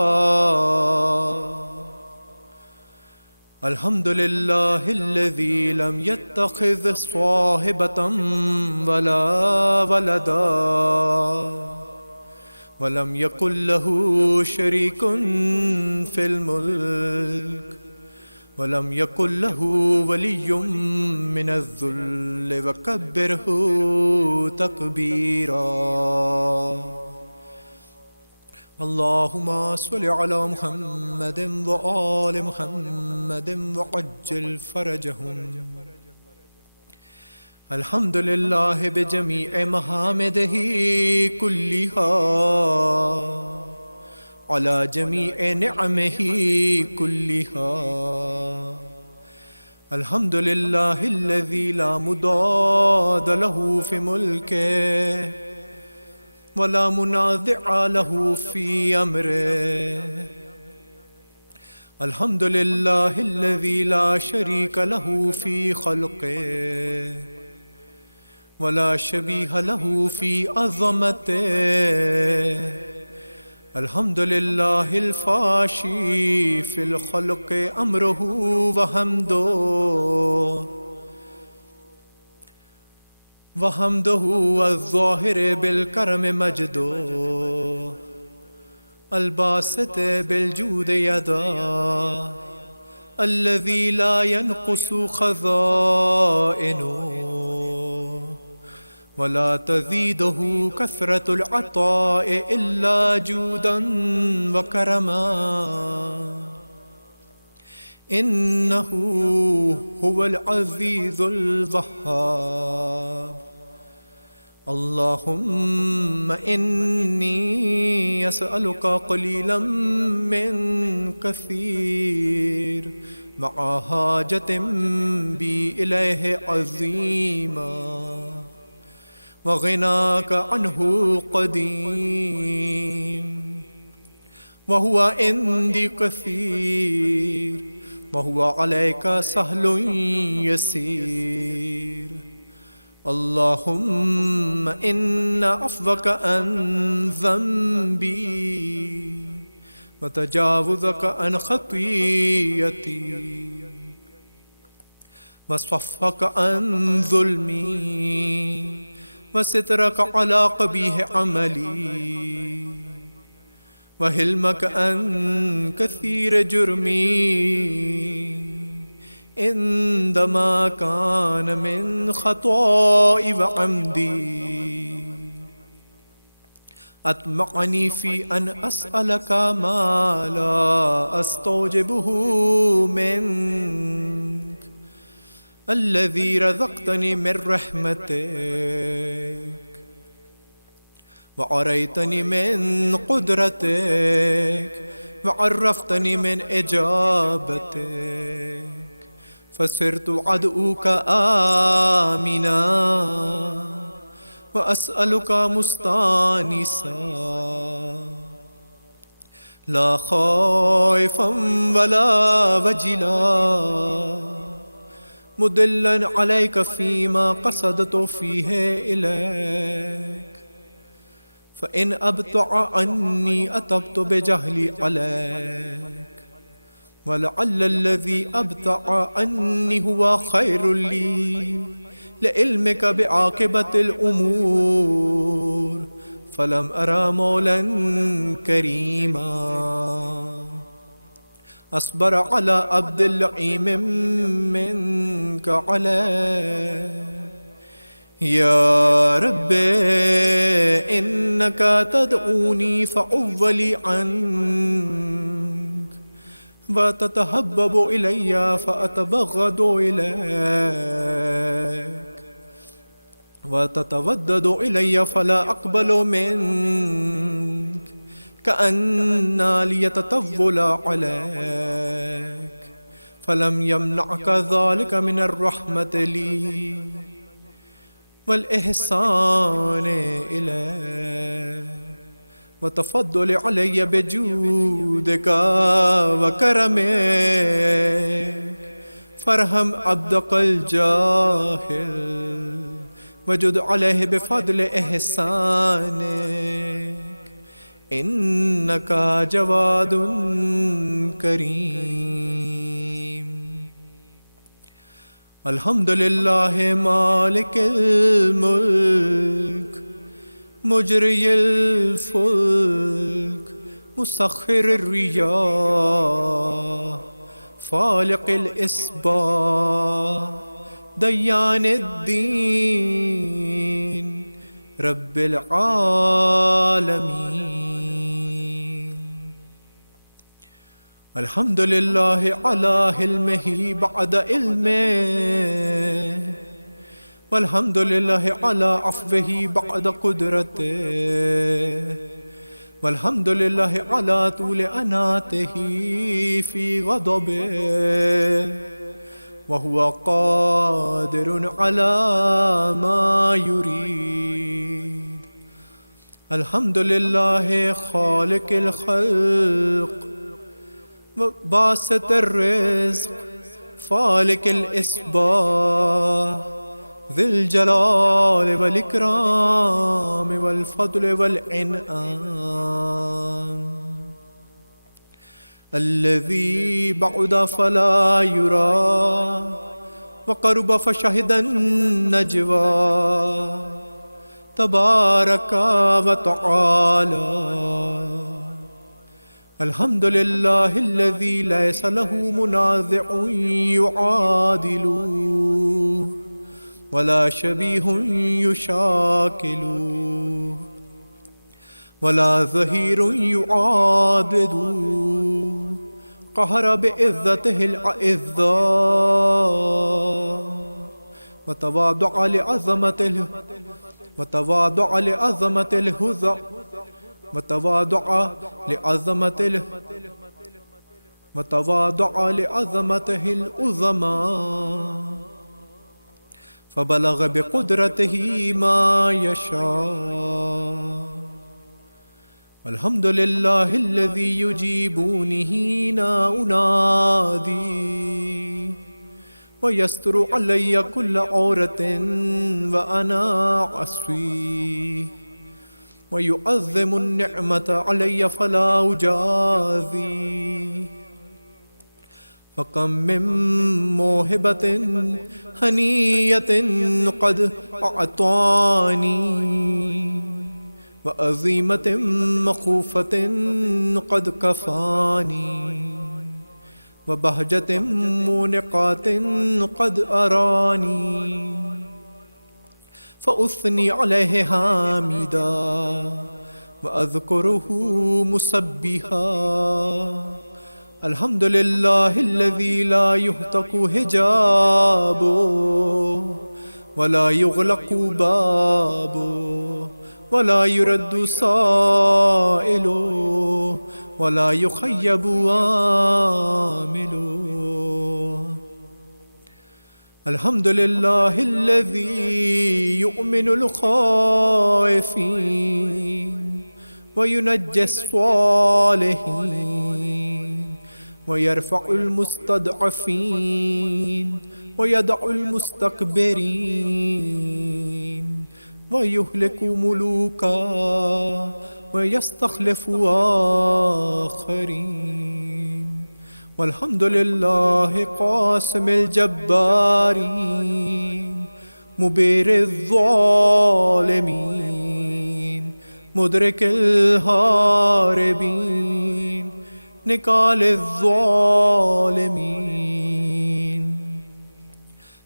الحمد لله الذي لم يتخذ صاحبة ولا ولدا ولم يكن له شريك في الملك ولم يكن له ولي من الذل وكبره تكبيرا. اللهم صل على محمد وآل محمد وعجل فرجهم. الحمد لله بجميع محامده كلها على جميع نعمه كلها. الحمد لله الذي لا مضاد له في ملكه ولا منازع له في أمره. الحمد لله الذي لا شريك له في خلقه ولا شبيه له في عظمته. الحمد لله الفاشي في الخلق أمره وحمده الظاهر بالكرم مجده الباسط بالجود يدا الذي لا ينقص خزائنه ولا تزيده كثرة العطاء إلا جودا وكرما. إنه هو العزيز الوهاب. اللهم إني أسألك قليلا من كثير مع حاجة بي إليه عظيما وغناك عنه قديم وهو عندي كثير وهو عليك سهل يسير. اللهم إن عفوك عن ذنبي وتجاوزك عن خطيئتي وصفك عن ظلمي وسترك على قبيح عملي وحلمك عن كثير جرمي عندما كان من خطائي وعمدي. أطمعني في أن أسألك ما لا أستوجبه منك الذي رزقتني من رحمتك وعريتني من قدرتك وعرفتني من إجابتك فصرت عدوك آمنا وأسألك مستانسا لا خائفا ولا وجلا مدلا عليك فيما قصدت فيه إليك. فإن أبطأ عني أتبت بجهلي عليك ولعل الذي أبطأ عني هو خير لي لعلمك بعاقبة الأمور فلم أرى مولا كريما. أصبر على عبد اللئيم منك عليه يا رب إنك تدعوني فأولي عنك وتتحبب إلي فأتبغض إليك وتتودد إلي فلا أقبل منك كأن ليتطول عليك فلم يمنعك ذلك من الرحمة لي والإحسان إليك وتفضل علي بجودك وكرمك فارحم عبدك الجاهل وجد عليه بفضل إحسانك إنك جواد كريم. الحمد لله مالك الملك مجري الفلك مسخر الرياح فالق الإصباح ديان الدين رب العالمين. الحمد لله على علمه بعد علمه والحمد لله على عفوه بعد قدرته والحمد لله على طول أناته في غضبه وهو قادر على ما يريد. الحمد لله خالق الخلق باسط الرزق فالق الإصباح ذي الجلال والإكرام والفضل والإنعام الذي بعد فلا يرى وقرب فشهد النجوى تبارك وتعالى. الحمد لله الذي ليس له منازع يعادله ولا شبيه يشاكله ولا ظهير يعاضده قهر بعزته الأعزاء وتواضع لعظمته الهزأ وتواضع لعظمته العظماء فبلغ بقدرته ما يشاء. الحمد لله الذي يجيبني حين أنادي ويستر علي كل عورة وأنا أصفي ويعظم النعمة علي فلا أجازي. فكم من موهبة هنية قد أعطاني وعظيمة مخوفة قد كفاني وبهجة مونقات قد أراني فأثني عليه حامدا وأذكره مسبحا. الحمد لله الذي لا يهتك حجابه ولا يغلق بابه ولا يرد سائله ولا يخيب عامله. الحمد لله الذي يؤمن الخائفين وينجي الصالحين ويرفع المستضعفين ويدع المستكبرين ويهلك ملوكا ويستخلف آخرين. والحمد لله قاسم الجبارين مبير الظالمين مدرك الهاربين نكال الظالمين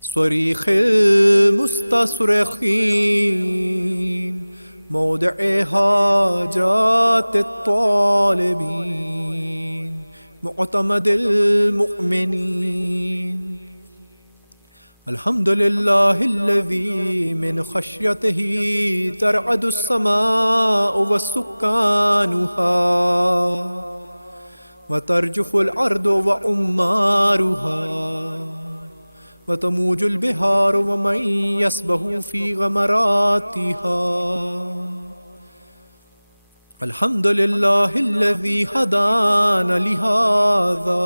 صريخ المستصرخين موضع حاجات الطالبين معتمد المؤمنين الحمد لله الذي من خشيته ترعد السماء وسكانها وترجف الأرض وعمارها وتموج البحار ومن يسبح في غمراتها الحمد لله الذي هدانا لهذا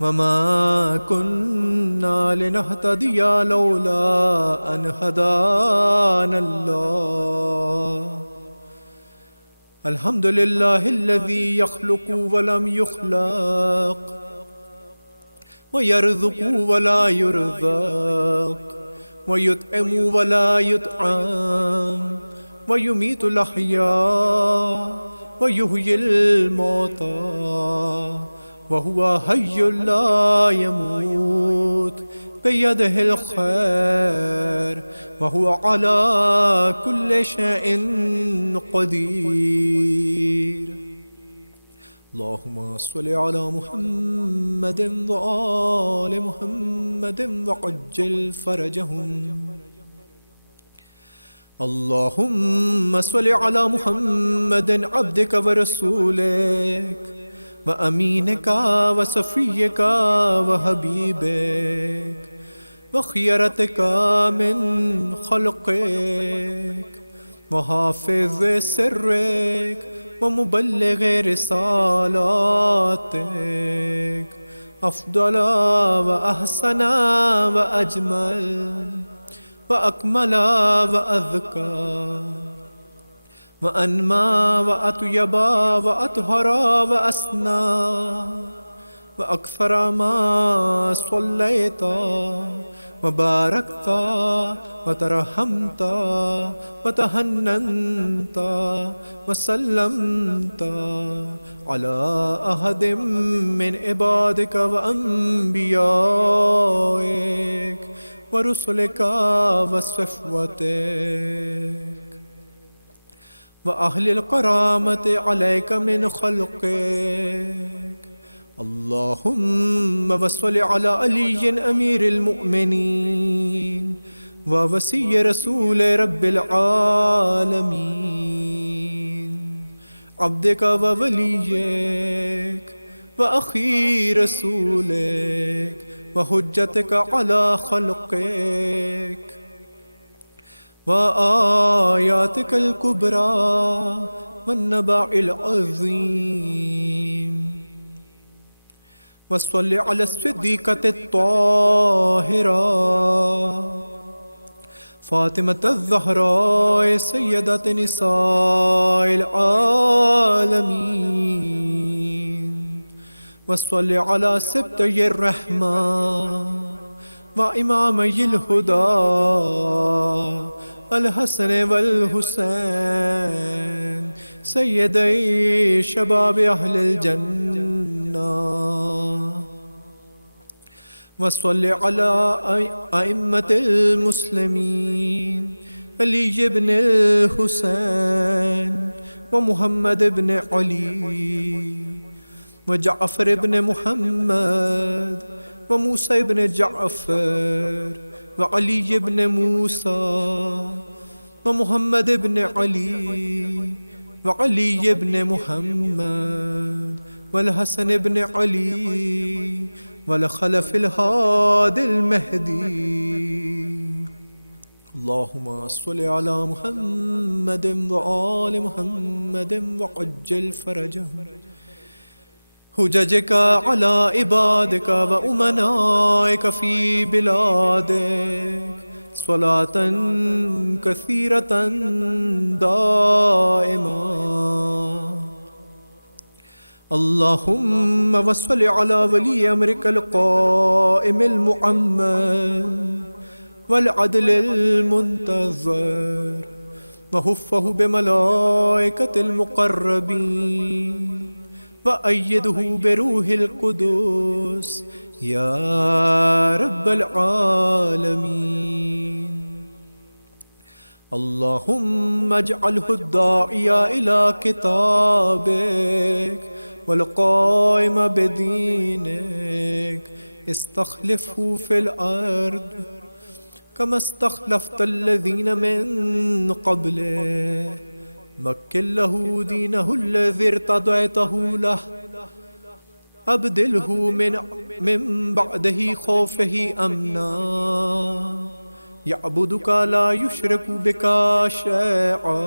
وما كنا لنهتدي لولا أن هدانا الله الحمد لله الذي يخلق ولم يخلق ويرزق ولا يرزق ويطعم ولا يطعم ويميت الأحياء ويحيي الموتى وهو حي لا يموت بيده الخير وهو على كل شيء قدير اللهم صل على محمد وآل محمد وعجل فرجهم اللهم صل على محمد عبدك ورسولك وأمينك وصفيك وحبيبك وخيرتك من خلقك وحافظ سرك ومبلغ رسالاتك أفضل وأحسن وأجمل وأكمل وأذكى وأنمى وأطيب وأطهر وأسنى وأكثر ما صليت وباركت وترحمت وتهننت وسلمت على أحد من عبادك وأنبيائك ورسلك وصفوتك وأهل الكرامة عليك من خلقك اللهم صل على علي أمير المؤمنين ووصي رسول رب العالمين عبدك ووليك وأخي رسولك وحجتك على خلقك وآياتك الكبرى والنبع العظيم وصل على الصديقة الطاهرة فاطمة الزهراء سيدة نساء العالمين وصل على سبتي الرحمة وإمامي الهدى الحسن والحسين سيدي شباب أهل الجنة وصل على أئمة المسلمين علي بن الحسين ومحمد بن علي وجعفر بن محمد وموسى بن جعفر وعلي بن موسى ومحمد بن علي وعلي بن محمد والحسن بن علي والخلف الهادي المهدي اللهم صل على محمد وآل محمد وعجل فرجهم حججك على عبادك وأمنائك في بلادك صلاة كثيرة دائمة اللهم صل على ولي أمرك القائم المؤمن والعدل المنتظر وحفه بملائكة المقربين وأيده بروح القدس يا رب العالمين. اللهم اجعله الداعي إلى كتابك والقائم بدينك، استخلفه في الأرض كما استخلفت الذين من قبله. مكن له دينه الذي ارتضيته له، أبدله من بعده خوفه أمنا، يعبدك لا يشرك بك شيئا.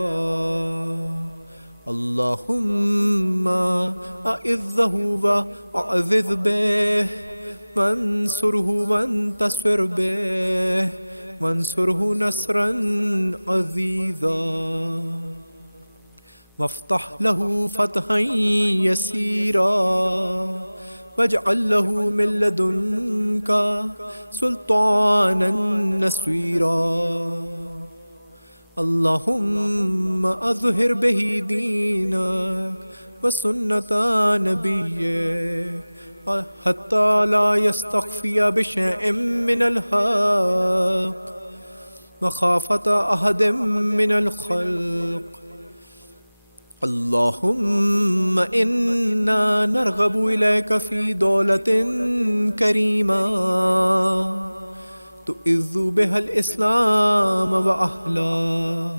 اللهم أعذه وأعذذ به، وانصره وانتصر به، وانصره نصرا عزيزا، وافتح له فتحا يسيرا، واجعل له من لدنك سلطانا نصيرا. اللهم أظهر به دينك وسنة نبيك حتى لا يستخفي بشيء من الحق مخافة أحد من الخلق. اللهم إنا نرغب إليك في دولة كريمة تؤذ بها الإسلام وأهله،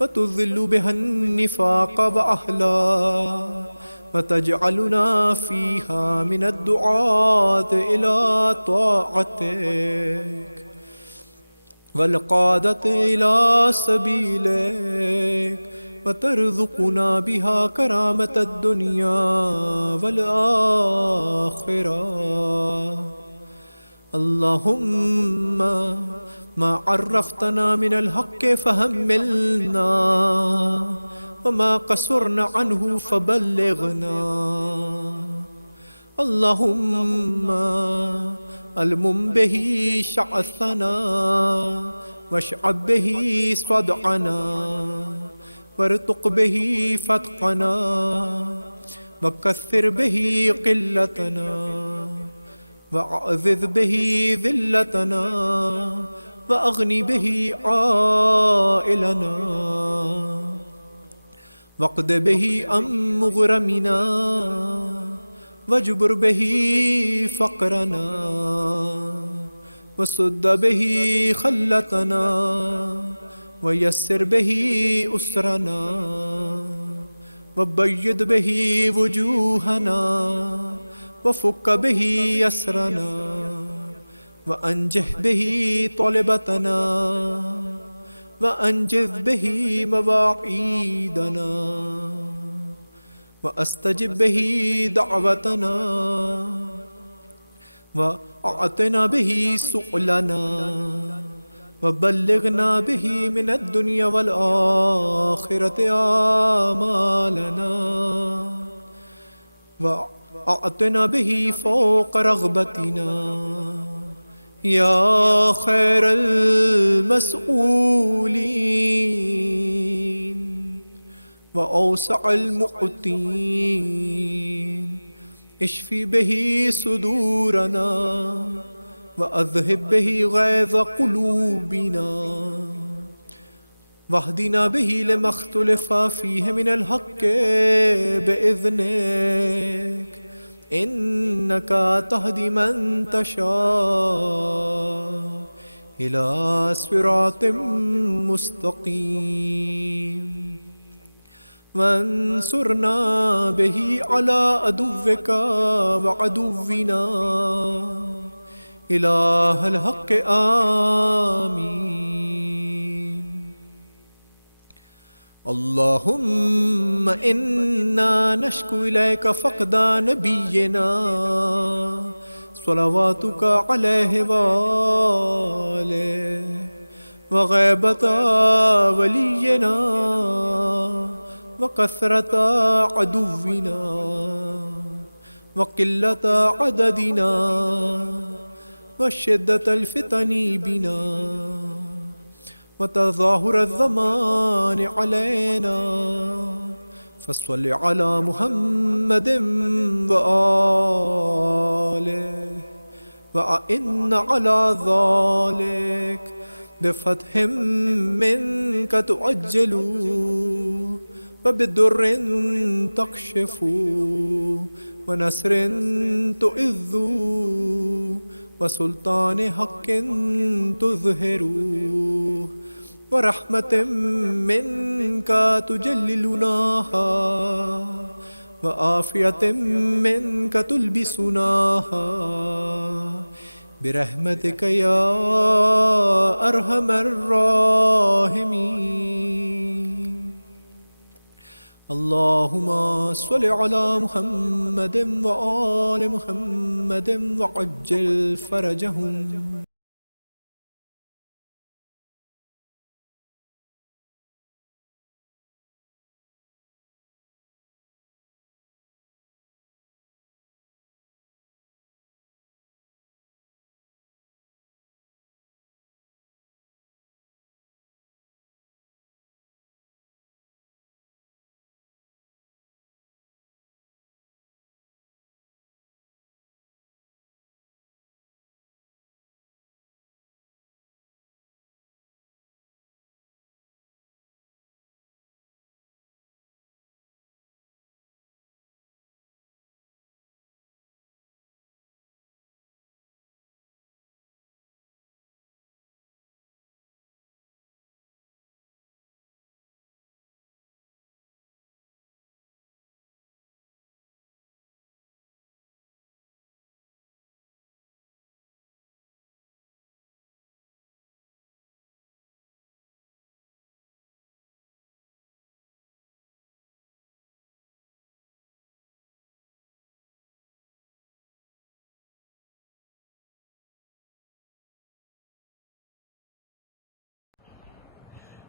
وتذل بها النفاق وأهله، وتجعلنا فيها من الدعاة إلى طاعتك والقادة إلى سبيلك، وترزقنا بها كرامة الدنيا والآخرة. اللهم ما عرفتنا من الحق فهملنا، وما قصرنا عنه فبلغنا. اللهم ألمم به شعثنا، واشعب به صدعنا، وارتق به فتقنا، وكثر به قلتنا، وأعذذ به ذلتنا، وأغني به عائلنا، واقض به عن مغرمنا، واجبر به فقرنا، وسد به خلتنا، ويسر به أسرنا، وبيض به وجوهنا، وفك به يسرنا، وأنجح به طلبتنا، وأنجز به مواعيدنا، وأستجب به دعوتنا، وأعطنا به سؤلنا، وبلغنا به من الدنيا والآخرة آمالنا، وأعطنا به فوق رغبتنا يا خير المسؤولين وأوسع المعطين. اشفي به صدورنا، وأذهب به غيظ قلوبنا، واهدنا به لما اختلف فيه من الحق بإذنك، إنك تهدي من تشاء إلى صراط مستقيم. وانصرنا به على عدوك وعدونا إله الحق آمين. اللهم إنا نشكو إليك فقد نبينا صلواتك عليه وآله، وغيبة ولينا، وكثرة عدونا، وقلة عددنا، وشدة الفتن بنا، وتظاهر الزمان علينا، فصل على محمد وآله وإن على ذلك بفتح منك تعجل وبدر تكشف ونصر تؤذ وسلطان حق تظهر ورحمة منك تجللناها وعافية منك تلبسناها برحمتك يا أرحم الراحمين. اللهم صل على محمد وآل محمد وعجل فرجهم.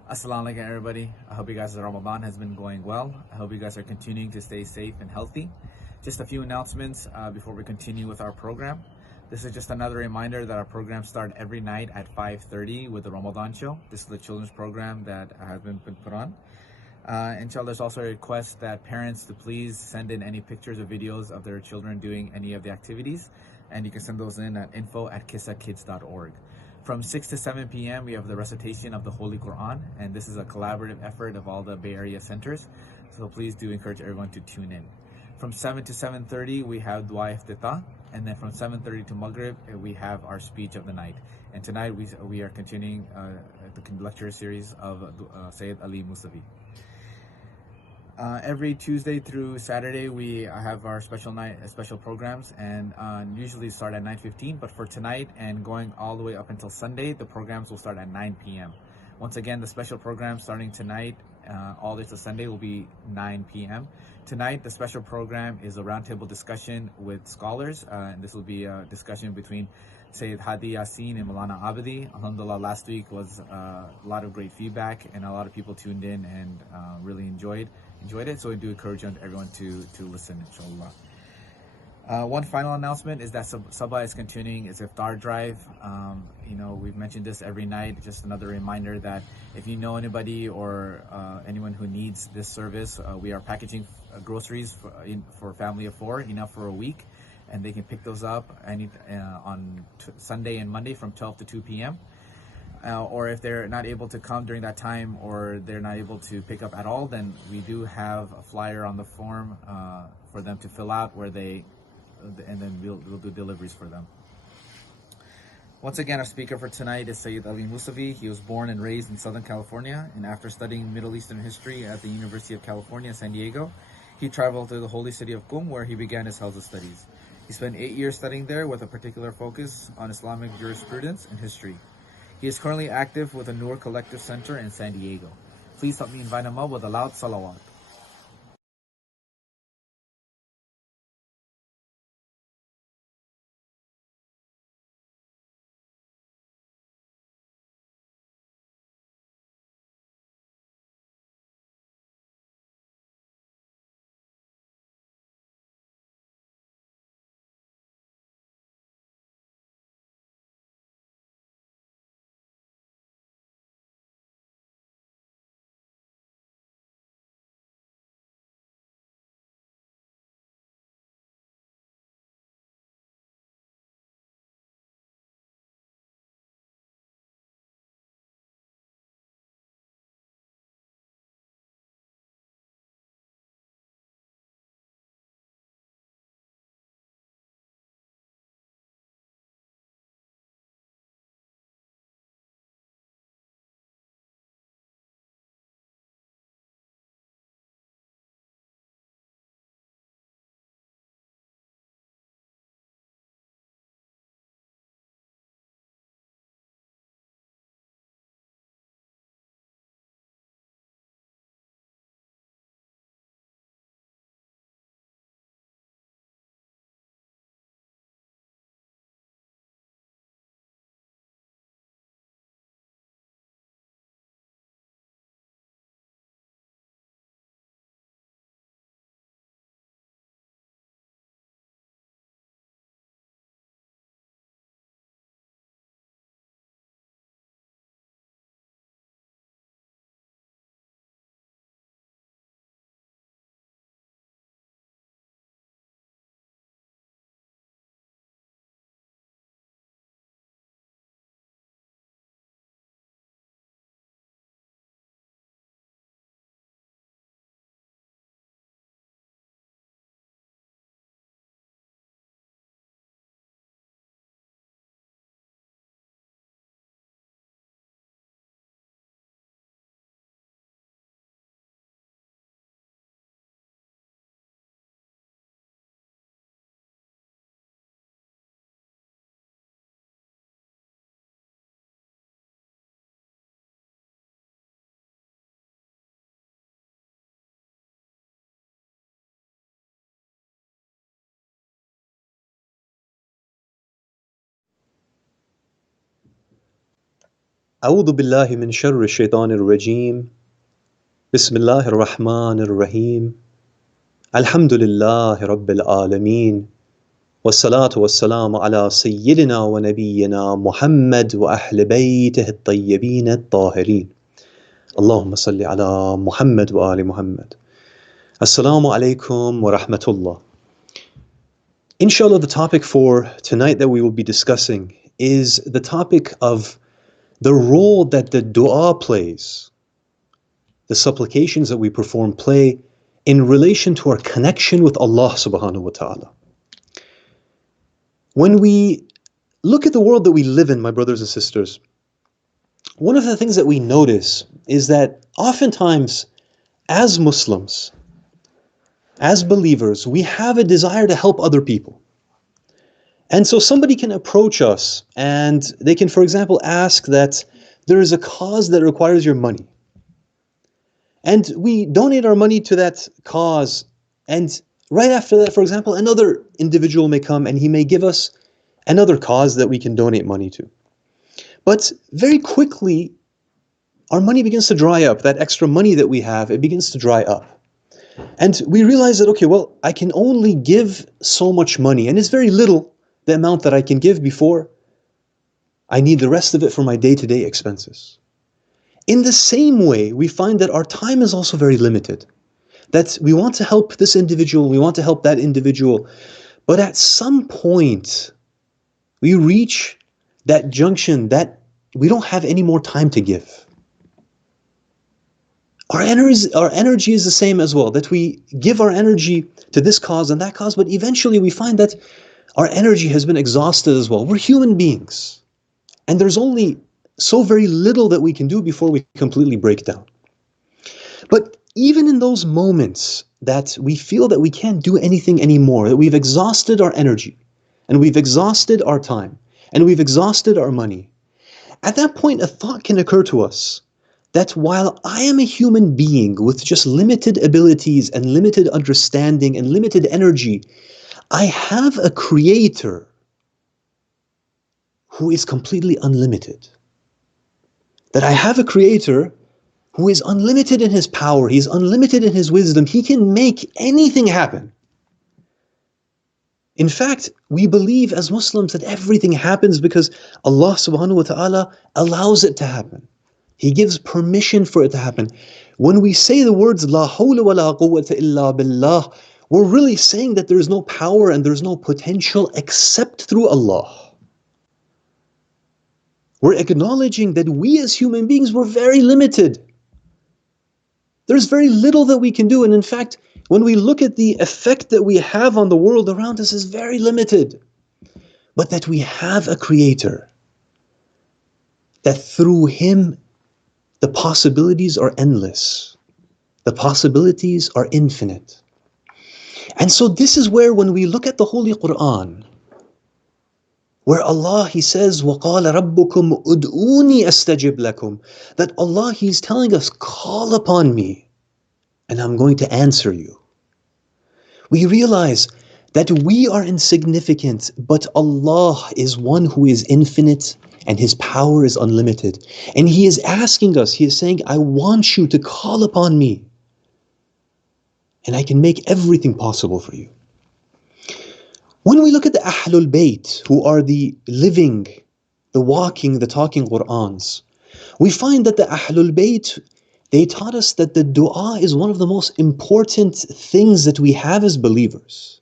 Assalamu alaikum everybody. I hope you guys' Ramadan has been going well. I hope you guys are continuing to stay safe and healthy. Just a few announcements before we continue with our program. This is just another reminder that our programs start every night at 5:30 with the Ramadan show. This is the children's program that has been put on. Inshallah, there's also a request that parents to please send in any pictures or videos of their children doing any of the activities, and you can send those in at info@kisakids.org. From 6 to 7 p.m. we have the recitation of the Holy Quran, and this is a collaborative effort of all the Bay Area centers, so please do encourage everyone to tune in. From 7 to 7:30 we have Dua Iftitah, and then from 7:30 to Maghrib we have our speech of the night. And tonight we are continuing the lecture series of Seyed Ali Musawi. Every Tuesday through Saturday we have our special programs, and usually start at 9:15, but for tonight and going all the way up until Sunday, the programs will start at 9 p.m. Once again, the special program starting tonight all the way to Sunday will be 9 p.m. Tonight the special program is a roundtable discussion with scholars, and this will be a discussion between Sayyid Hadi Yassin and Malana Abadi. Alhamdulillah, last week was a lot of great feedback, and a lot of people tuned in and really enjoyed it. So we do encourage everyone to listen, inshallah. One final announcement is that Saba is continuing its iftar drive. We've mentioned this every night. Just another reminder that if you know anybody or anyone who needs this service, we are packaging groceries for a family of 4, enough for a week, and they can pick those up on Sunday and Monday from 12 to 2 p.m. Or if they're not able to come during that time, or they're not able to pick up at all, then we do have a flyer on the form for them to fill out, and then we'll do deliveries for them. Once again, our speaker for tonight is Seyed Ali Musawi. He was born and raised in Southern California, and after studying Middle Eastern history at the University of California, San Diego, he traveled to the holy city of Qum, where he began his Hausa studies. He spent 8 years studying there with a particular focus on Islamic jurisprudence and history. He is currently active with the Noor Collective Center in San Diego. Please help me invite him up with a loud salawat. أعوذ بالله من شر الشيطان الرجيم بسم الله الرحمن الرحيم الحمد لله رب العالمين والصلاة والسلام على سيدنا ونبينا محمد وأهل بيته الطيبين الطاهرين اللهم صل على محمد وآل محمد. Assalamu alaikum wa rahmatullah. Inshallah, the topic for tonight that we will be discussing is the topic of the role that the dua plays, the supplications that we perform play in relation to our connection with Allah subhanahu wa ta'ala. When we look at the world that we live in, my brothers and sisters, one of the things that we notice is that oftentimes as Muslims, as believers, we have a desire to help other people. And so somebody can approach us and they can, for example, ask that there is a cause that requires your money. And we donate our money to that cause. And right after that, for example, another individual may come and he may give us another cause that we can donate money to. But very quickly, our money begins to dry up. That extra money that we have, it begins to dry up. And we realize that, okay, well, I can only give so much money. And it's very little, the amount that I can give before I need the rest of it for my day-to-day expenses. In the same way, we find that our time is also very limited. That we want to help this individual, we want to help that individual. But at some point, we reach that junction that we don't have any more time to give. Our energy is the same as well, that we give our energy to this cause and that cause, but eventually we find that our energy has been exhausted as well. We're human beings, and there's only so very little that we can do before we completely break down. But even in those moments that we feel that we can't do anything anymore, that we've exhausted our energy, and we've exhausted our time, and we've exhausted our money, at that point a thought can occur to us that while I am a human being with just limited abilities and limited understanding and limited energy, I have a creator who is completely unlimited. That I have a creator who is unlimited in his power, he's unlimited in his wisdom, he can make anything happen. In fact, we believe as Muslims that everything happens because Allah subhanahu wa ta'ala allows it to happen. He gives permission for it to happen. When we say the words La hawla wa la quwwata illa billah, we're really saying that there is no power and there's no potential except through Allah. We're acknowledging that we as human beings, we're very limited. There's very little that we can do. And in fact, when we look at the effect that we have on the world around us is very limited. But that we have a creator, that through him the possibilities are endless. The possibilities are infinite. And so this is where when we look at the Holy Quran, where Allah, He says, وَقَالَ رَبُّكُمْ أُدْعُونِي أَسْتَجِبْ لَكُمْ, that Allah, He's telling us, call upon me and I'm going to answer you. We realize that we are insignificant, but Allah is one who is infinite and His power is unlimited. And He is asking us, He is saying, I want you to call upon me and I can make everything possible for you. When we look at the Ahlul Bayt, who are the living, the walking, the talking Qur'ans, we find that the Ahlul Bayt, they taught us that the dua is one of the most important things that we have as believers.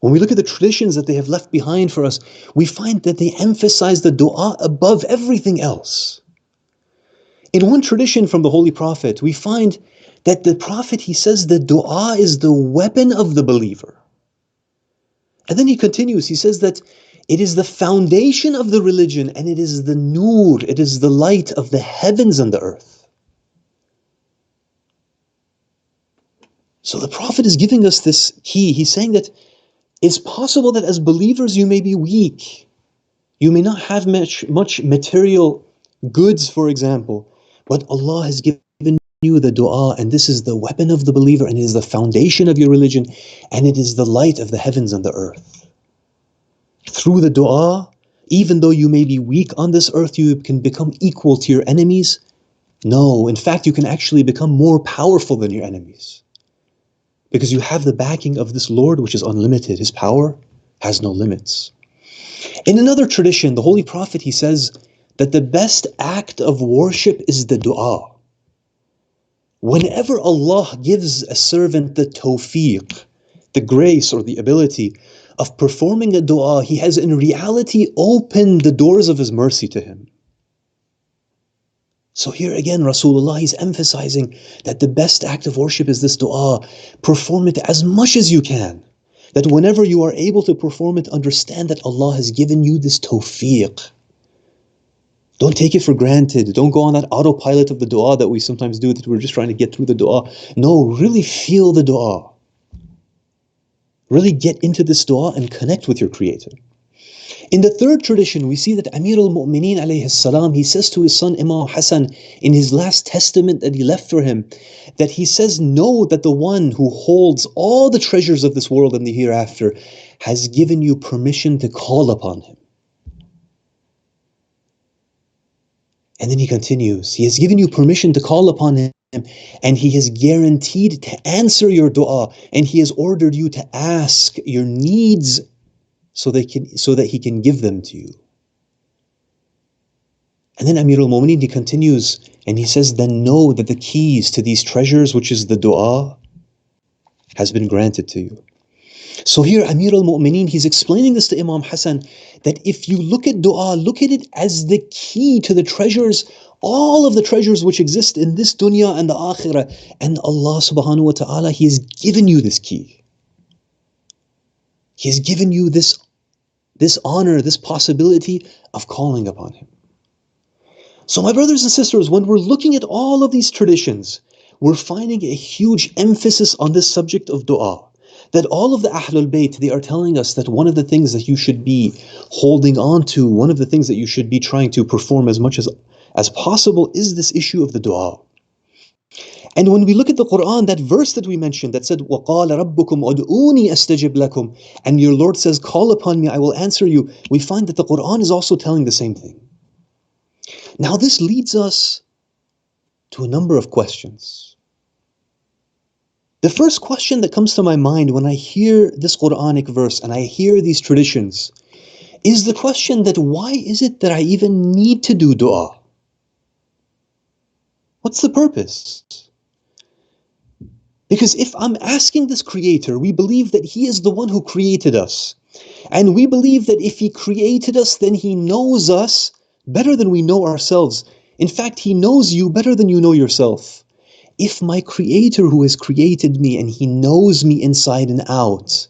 When we look at the traditions that they have left behind for us, we find that they emphasize the dua above everything else. In one tradition from the Holy Prophet, we find that the Prophet, he says that dua is the weapon of the believer. And then he continues, he says that it is the foundation of the religion and it is the nur, it is the light of the heavens and the earth. So the Prophet is giving us this key. He's saying that it's possible that as believers you may be weak. You may not have much material goods, for example, but Allah has given you the dua, and this is the weapon of the believer, and it is the foundation of your religion, and it is the light of the heavens and the earth. Through the dua, even though you may be weak on this earth, you can become equal to your enemies? No, in fact, you can actually become more powerful than your enemies. Because you have the backing of this Lord, which is unlimited. His power has no limits. In another tradition, the Holy Prophet, he says that the best act of worship is the dua. Whenever Allah gives a servant the tawfiq, the grace or the ability of performing a dua, He has in reality opened the doors of His mercy to him. So here again, Rasulullah is emphasizing that the best act of worship is this dua. Perform it as much as you can. That whenever you are able to perform it, understand that Allah has given you this tawfiq. Don't take it for granted. Don't go on that autopilot of the dua that we sometimes do, that we're just trying to get through the dua. No, really feel the dua. Really get into this dua and connect with your Creator. In the third tradition, we see that Amir al-Mu'mineen alayhi salam, he says to his son Imam Hassan in his last testament that he left for him, that he says, know that the one who holds all the treasures of this world and the hereafter has given you permission to call upon him. And then he continues, he has given you permission to call upon him, and he has guaranteed to answer your dua, and he has ordered you to ask your needs so that he can give them to you. And then Amir al-Mu'mineen, he continues and he says, then know that the keys to these treasures, which is the dua, has been granted to you. So here Amir al-Mu'mineen, he's explaining this to Imam Hassan, that if you look at dua, look at it as the key to the treasures, all of the treasures which exist in this dunya and the akhirah. And Allah subhanahu wa ta'ala, He has given you this key. He has given you this honor, this possibility of calling upon Him. So my brothers and sisters, when we're looking at all of these traditions, we're finding a huge emphasis on this subject of dua. That all of the Ahlul Bayt, they are telling us that one of the things that you should be holding on to, one of the things that you should be trying to perform as much as possible is this issue of the dua. And when we look at the Quran, that verse that we mentioned that said, وَقَالَ رَبُّكُمْ أُدْعُونِي أَسْتَجِبْ لَكُمْ, and your Lord says, call upon me, I will answer you. We find that the Quran is also telling the same thing. Now this leads us to a number of questions. The first question that comes to my mind when I hear this Quranic verse and I hear these traditions is the question that why is it that I even need to do dua? What's the purpose? Because if I'm asking this Creator, we believe that He is the one who created us. And we believe that if He created us, then He knows us better than we know ourselves. In fact, He knows you better than you know yourself. If my Creator who has created me and He knows me inside and out,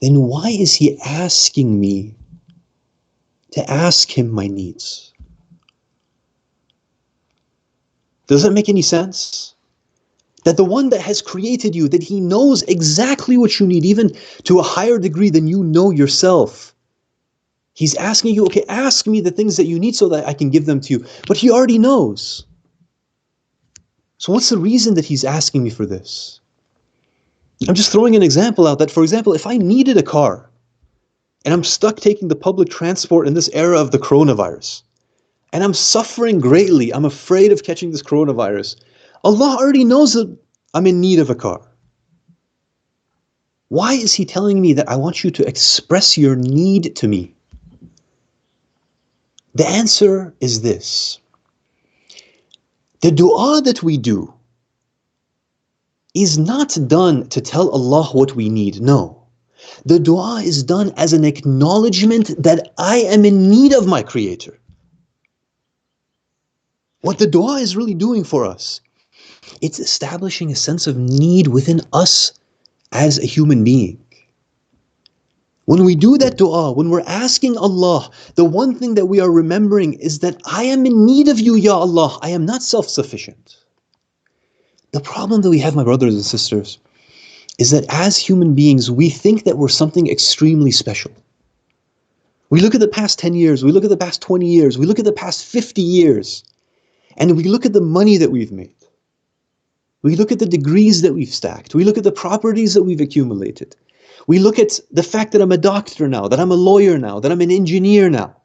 then why is He asking me to ask Him my needs? Does that make any sense? That the one that has created you, that He knows exactly what you need, even to a higher degree than you know yourself. He's asking you, okay, ask me the things that you need so that I can give them to you. But He already knows. So what's the reason that He's asking me for this? I'm just throwing an example out that, for example, if I needed a car and I'm stuck taking the public transport in this era of the coronavirus, and I'm suffering greatly, I'm afraid of catching this coronavirus, Allah already knows that I'm in need of a car. Why is He telling me that I want you to express your need to me? The answer is this. The dua that we do is not done to tell Allah what we need. No. The dua is done as an acknowledgement that I am in need of my Creator. What the dua is really doing for us, it's establishing a sense of need within us as a human being. When we do that dua, when we're asking Allah, the one thing that we are remembering is that I am in need of you, Ya Allah. I am not self-sufficient. The problem that we have, my brothers and sisters, is that as human beings, we think that we're something extremely special. We look at the past 10 years, we look at the past 20 years, we look at the past 50 years, and we look at the money that we've made. We look at the degrees that we've stacked. We look at the properties that we've accumulated. We look at the fact that I'm a doctor now, that I'm a lawyer now, that I'm an engineer now.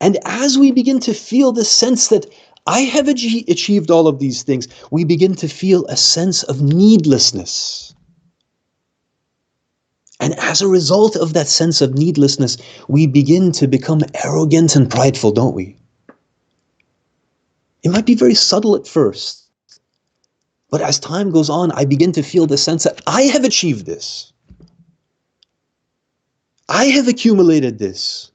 And as we begin to feel this sense that I have achieved all of these things, we begin to feel a sense of needlessness. And as a result of that sense of needlessness, we begin to become arrogant and prideful, don't we? It might be very subtle at first, but as time goes on, I begin to feel the sense that I have achieved this. I have accumulated this.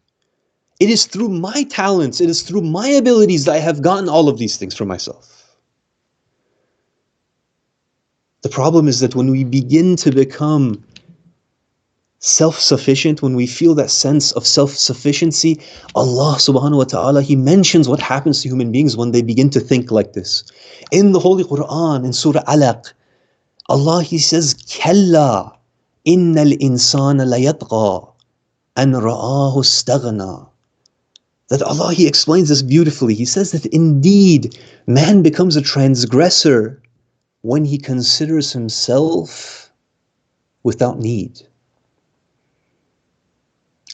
It is through my talents, it is through my abilities that I have gotten all of these things for myself. The problem is that when we begin to become self-sufficient, when we feel that sense of self-sufficiency, Allah subhanahu wa ta'ala, He mentions what happens to human beings when they begin to think like this. In the Holy Quran, in Surah Alaq, Allah, He says, كَلَّا إِنَّ الْإِنسَانَ لَيَطْغَى أَنْ رَآهُ اسْتَغْنَى. That Allah, He explains this beautifully. He says that indeed, man becomes a transgressor when he considers himself without need.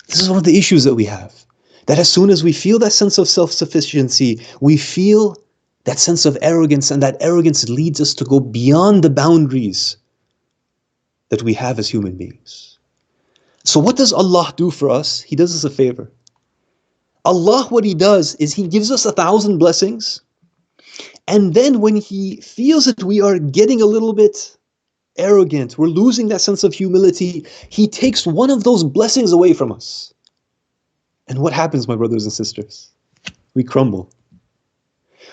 This is one of the issues that we have. That as soon as we feel that sense of self-sufficiency, we feel that sense of arrogance, and that arrogance leads us to go beyond the boundaries that we have as human beings. So what does Allah do for us? He does us a favor. Allah, what He does is He gives us 1,000 blessings, and then when He feels that we are getting a little bit arrogant, we're losing that sense of humility, He takes one of those blessings away from us. And what happens, my brothers and sisters? We crumble.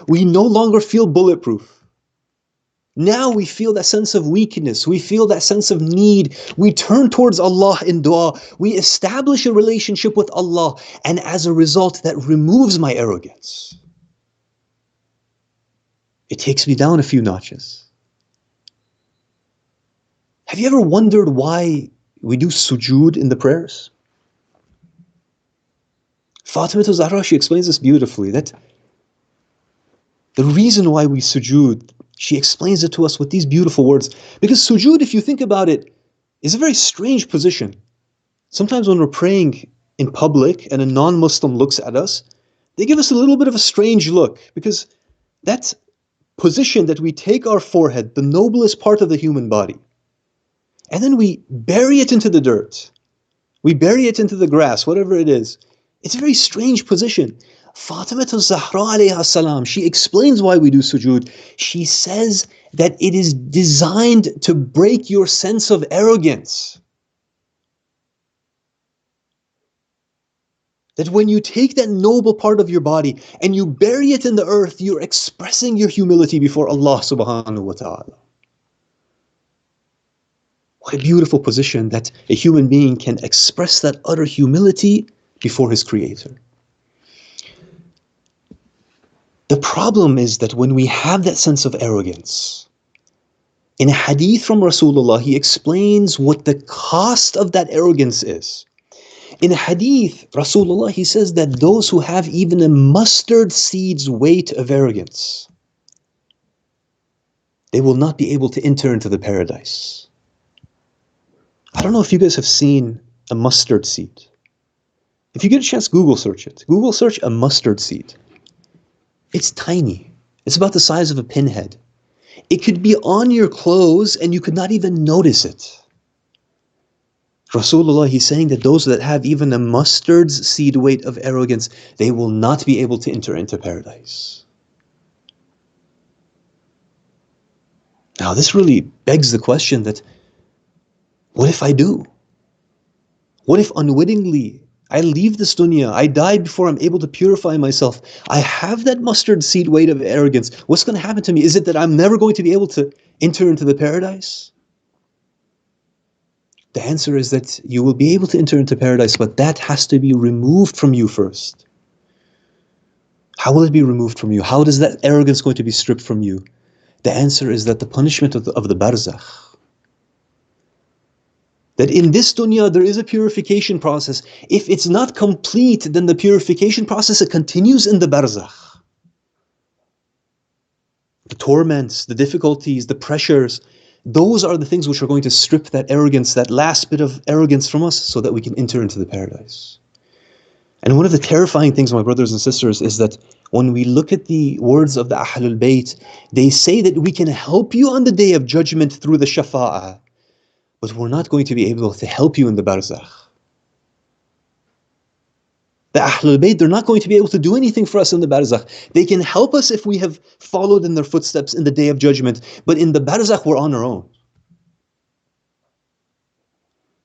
We no longer feel bulletproof. Now we feel that sense of weakness. We feel that sense of need. We turn towards Allah in dua. We establish a relationship with Allah. And as a result, that removes my arrogance. It takes me down a few notches. Have you ever wondered why we do sujood in the prayers? Fatima Zahra, she explains this beautifully, that the reason why we sujood, she explains it to us with these beautiful words. Because sujood, if you think about it, is a very strange position. Sometimes when we're praying in public and a non-Muslim looks at us, they give us a little bit of a strange look, because that position that we take our forehead, the noblest part of the human body, and then we bury it into the dirt. We bury it into the grass, whatever it is. It's a very strange position. Fatima Zahra alayha salam, she explains why we do sujood. She says that it is designed to break your sense of arrogance. That when you take that noble part of your body and you bury it in the earth, you're expressing your humility before Allah subhanahu wa ta'ala. What a beautiful position that a human being can express that utter humility before his Creator. The problem is that when we have that sense of arrogance, in a hadith from Rasulullah, he explains what the cost of that arrogance is. In a hadith, Rasulullah, he says that those who have even a mustard seed's weight of arrogance, they will not be able to enter into the paradise. I don't know if you guys have seen a mustard seed. If you get a chance, Google search it. Google search a mustard seed. It's tiny. It's about the size of a pinhead. It could be on your clothes and you could not even notice it. Rasulullah, he's saying that those that have even a mustard's seed weight of arrogance, they will not be able to enter into paradise. Now this really begs the question that, what if I do? What if unwittingly I leave this dunya, I die before I'm able to purify myself, I have that mustard seed weight of arrogance, what's going to happen to me? Is it that I'm never going to be able to enter into the paradise? The answer is that you will be able to enter into paradise, but that has to be removed from you first. How will it be removed from you? How is that arrogance going to be stripped from you? The answer is that the punishment of the barzakh. That in this dunya there is a purification process. If it's not complete, then the purification process, it continues in the barzakh. The torments, the difficulties, the pressures, those are the things which are going to strip that arrogance, that last bit of arrogance from us, so that we can enter into the paradise. And one of the terrifying things, my brothers and sisters, is that when we look at the words of the Ahlul Bayt, they say that we can help you on the day of judgment through the shafa'ah, but we're not going to be able to help you in the barzakh. The Ahlul Bayt, they're not going to be able to do anything for us in the barzakh. They can help us if we have followed in their footsteps in the day of judgment, but in the barzakh we're on our own.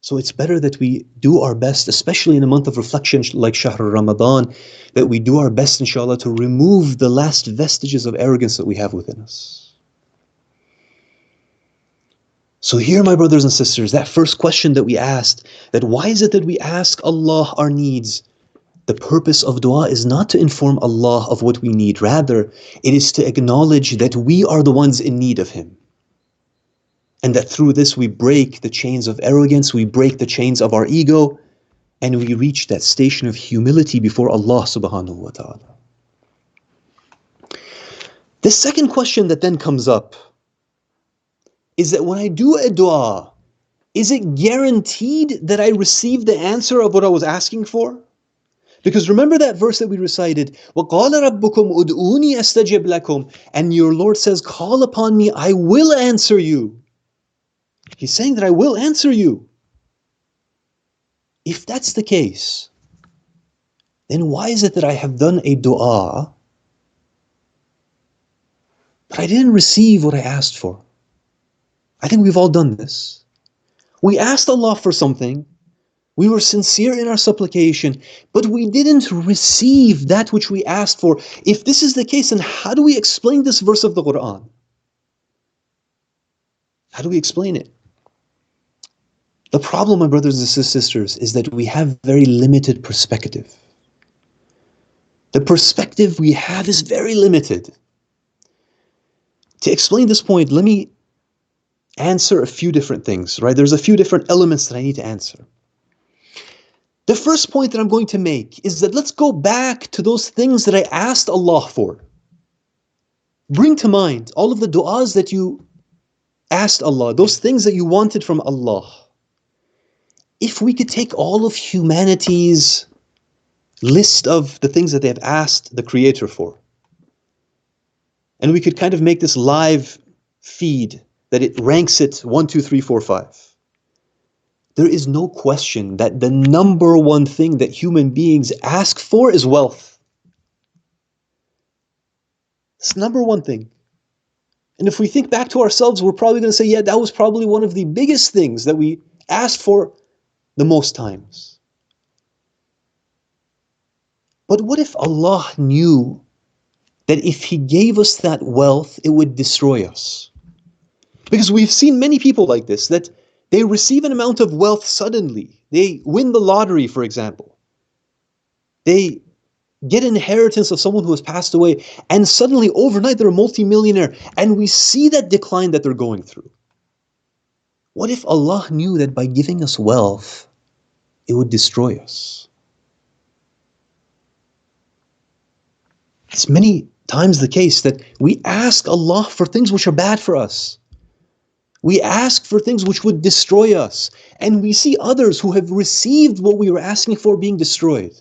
So it's better that we do our best, especially in a month of reflection like Shahr Ramadan, that we do our best, inshallah, to remove the last vestiges of arrogance that we have within us. So here, my brothers and sisters, that first question that we asked, that why is it that we ask Allah our needs? The purpose of dua is not to inform Allah of what we need. Rather, it is to acknowledge that we are the ones in need of Him. And that through this we break the chains of arrogance, we break the chains of our ego, and we reach that station of humility before Allah subhanahu wa ta'ala. The second question that then comes up is that when I do a dua, is it guaranteed that I receive the answer of what I was asking for? Because remember that verse that we recited, وَقَالَ رَبُّكُمْ أُدْعُونِي أَسْتَجِبْ لَكُمْ, and your Lord says, call upon me, I will answer you. He's saying that I will answer you. If that's the case, then why is it that I have done a dua, but I didn't receive what I asked for? I think we've all done this. We asked Allah for something, we were sincere in our supplication, but we didn't receive that which we asked for. If this is the case, then how do we explain this verse of the Quran? How do we explain it? The problem, my brothers and sisters, is that we have very limited perspective. The perspective we have is very limited. To explain this point, let me answer a few different things, right? There's a few different elements that I need to answer. The first point that I'm going to make is that let's go back to those things that I asked Allah for. Bring to mind all of the du'as that you asked Allah, those things that you wanted from Allah. If we could take all of humanity's list of the things that they have asked the Creator for, and we could kind of make this live feed that it ranks it 1, 2, 3, 4, 5. There is no question that the number one thing that human beings ask for is wealth. It's the number one thing. And if we think back to ourselves, we're probably going to say, yeah, that was probably one of the biggest things that we asked for the most times. But what if Allah knew that if He gave us that wealth, it would destroy us? Because we've seen many people like this, that they receive an amount of wealth suddenly. They win the lottery, for example. They get an inheritance of someone who has passed away, and suddenly, overnight, they're a multimillionaire, and we see that decline that they're going through. What if Allah knew that by giving us wealth, it would destroy us? It's many times the case that we ask Allah for things which are bad for us. We ask for things which would destroy us. And we see others who have received what we were asking for being destroyed.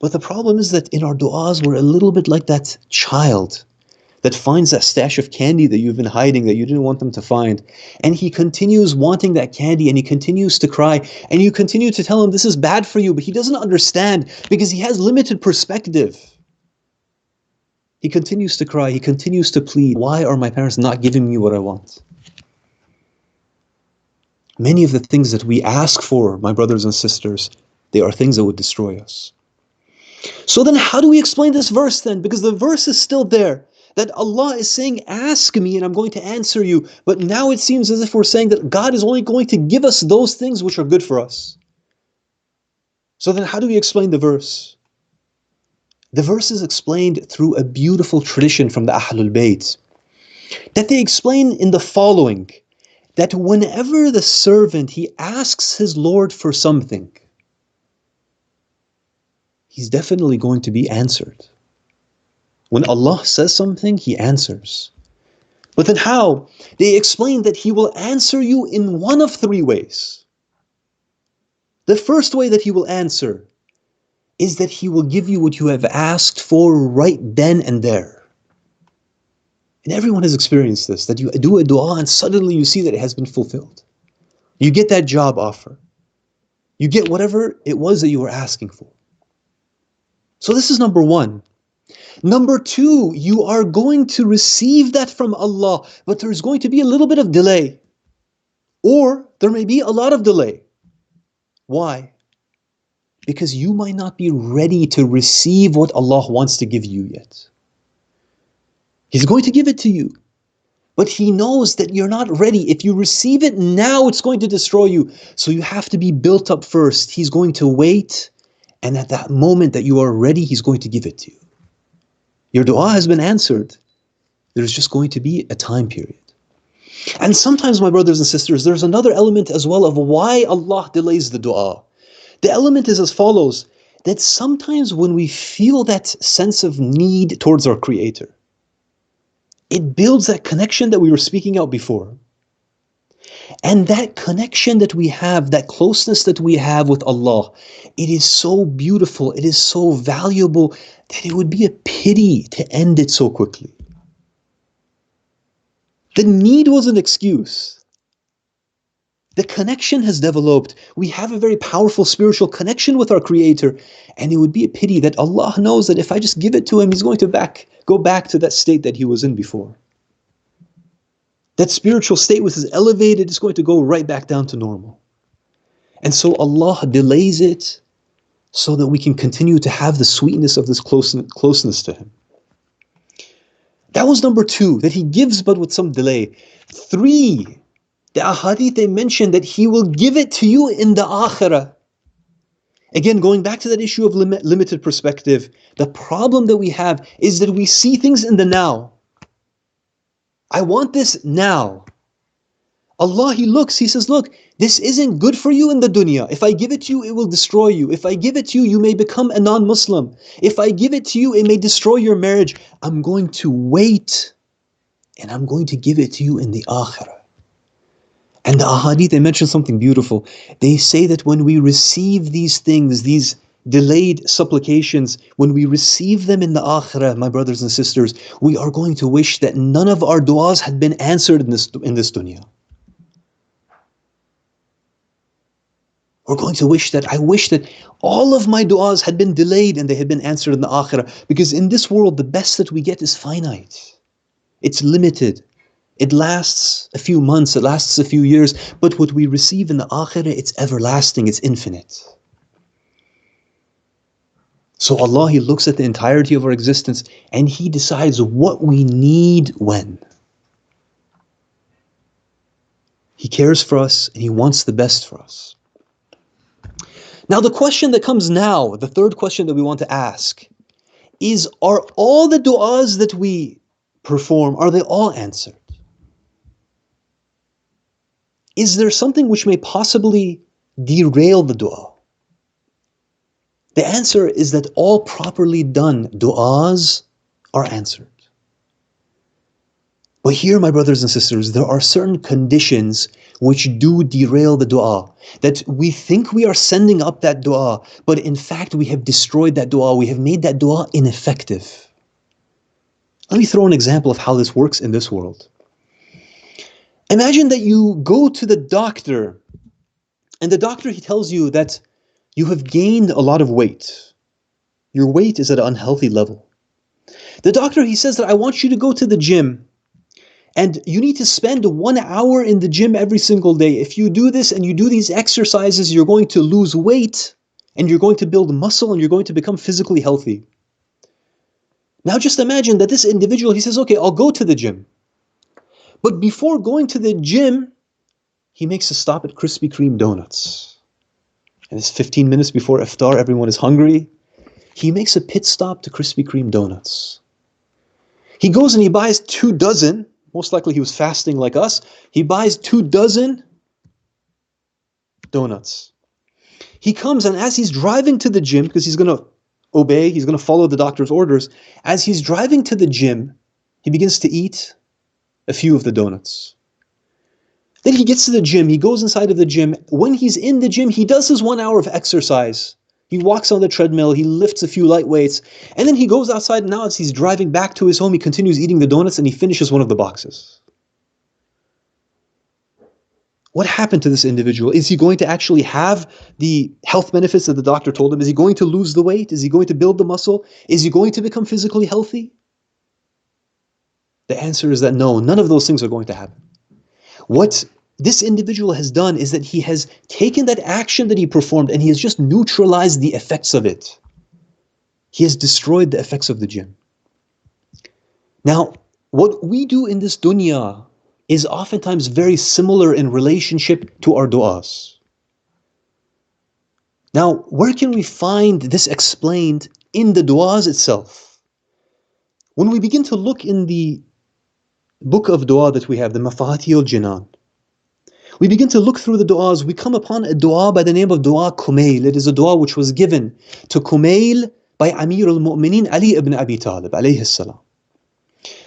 But the problem is that in our du'as, we're a little bit like that child that finds that stash of candy that you've been hiding, that you didn't want them to find. And he continues wanting that candy, and he continues to cry, and you continue to tell him this is bad for you, but he doesn't understand because he has limited perspective. He continues to cry, he continues to plead, why are my parents not giving me what I want? Many of the things that we ask for, my brothers and sisters, they are things that would destroy us. So then how do we explain this verse then? Because the verse is still there, that Allah is saying, ask me and I'm going to answer you. But now it seems as if we're saying that God is only going to give us those things which are good for us. So then how do we explain the verse? The verse is explained through a beautiful tradition from the Ahlul Bayt, that they explain in the following, that whenever the servant, he asks his Lord for something, he's definitely going to be answered. When Allah says something, He answers. But then how? They explain that He will answer you in one of three ways. The first way that He will answer is that He will give you what you have asked for right then and there. And everyone has experienced this, that you do a dua and suddenly you see that it has been fulfilled. You get that job offer. You get whatever it was that you were asking for. So this is number one. Number two, you are going to receive that from Allah, but there's going to be a little bit of delay. Or there may be a lot of delay. Why? Because you might not be ready to receive what Allah wants to give you yet. He's going to give it to you, but He knows that you're not ready. If you receive it now, it's going to destroy you. So you have to be built up first. He's going to wait, and at that moment that you are ready, He's going to give it to you. Your dua has been answered. There's just going to be a time period. And sometimes, my brothers and sisters, there's another element as well of why Allah delays the dua. The element is as follows, that sometimes when we feel that sense of need towards our Creator, it builds that connection that we were speaking out before. And that connection that we have, that closeness that we have with Allah, it is so beautiful, it is so valuable, that it would be a pity to end it so quickly. The need was an excuse. The connection has developed. We have a very powerful spiritual connection with our Creator. And it would be a pity that Allah knows that if I just give it to Him, He's going to go back to that state that He was in before. That spiritual state which is elevated is going to go right back down to normal. And so Allah delays it so that we can continue to have the sweetness of this closeness to Him. That was number two, that He gives but with some delay. Three, the ahadith, they mention that He will give it to you in the akhirah. Again, going back to that issue of limited perspective, the problem that we have is that we see things in the now. I want this now. Allah, He looks, He says, look, this isn't good for you in the dunya. If I give it to you, it will destroy you. If I give it to you, you may become a non-Muslim. If I give it to you, it may destroy your marriage. I'm going to wait and I'm going to give it to you in the akhirah. And the ahadith, they mention something beautiful. They say that when we receive these things, these delayed supplications, when we receive them in the akhirah, my brothers and sisters, we are going to wish that none of our du'as had been answered in this dunya. We're going to wish that, I wish that all of my du'as had been delayed and they had been answered in the akhirah. Because in this world, the best that we get is finite. It's limited. It lasts a few months, it lasts a few years, but what we receive in the akhirah, it's everlasting, it's infinite. So Allah, He looks at the entirety of our existence and He decides what we need when. He cares for us and He wants the best for us. Now the question that comes now, the third question that we want to ask, is are all the du'as that we perform, are they all answered? Is there something which may possibly derail the dua? The answer is that all properly done du'as are answered. But here, my brothers and sisters, there are certain conditions which do derail the dua. That we think we are sending up that dua, but in fact we have destroyed that dua, we have made that dua ineffective. Let me throw an example of how this works in this world. Imagine that you go to the doctor, and the doctor, he tells you that you have gained a lot of weight. Your weight is at an unhealthy level. The doctor, he says that I want you to go to the gym, and you need to spend 1 hour in the gym every single day. If you do this and you do these exercises, you're going to lose weight, and you're going to build muscle, and you're going to become physically healthy. Now just imagine that this individual, he says, okay, I'll go to the gym. But before going to the gym, he makes a stop at Krispy Kreme donuts. And it's 15 minutes before iftar, everyone is hungry. He makes a pit stop to Krispy Kreme donuts. He goes and he buys 2 dozen, most likely he was fasting like us, he buys 2 dozen donuts. He comes, and as he's driving to the gym, because he's going to obey, he's going to follow the doctor's orders, as he's driving to the gym, he begins to eat a few of the donuts. Then he gets to the gym, he goes inside of the gym. When he's in the gym, he does his 1 hour of exercise. He walks on the treadmill, he lifts a few light weights, and then he goes outside, and now as he's driving back to his home, he continues eating the donuts and he finishes one of the boxes. What happened to this individual? Is he going to actually have the health benefits that the doctor told him? Is he going to lose the weight? Is he going to build the muscle? Is he going to become physically healthy? The answer is that no, none of those things are going to happen. What this individual has done is that he has taken that action that he performed and he has just neutralized the effects of it. He has destroyed the effects of the gym. Now, what we do in this dunya is oftentimes very similar in relationship to our du'as. Now, where can we find this explained in the du'as itself? When we begin to look in the book of du'a that we have, the Mafatih al-Jinan, we begin to look through the du'as, we come upon a du'a by the name of Du'a Kumail. It is a du'a which was given to Kumail by Amir al-Mu'mineen Ali ibn Abi Talib, alayhi salam.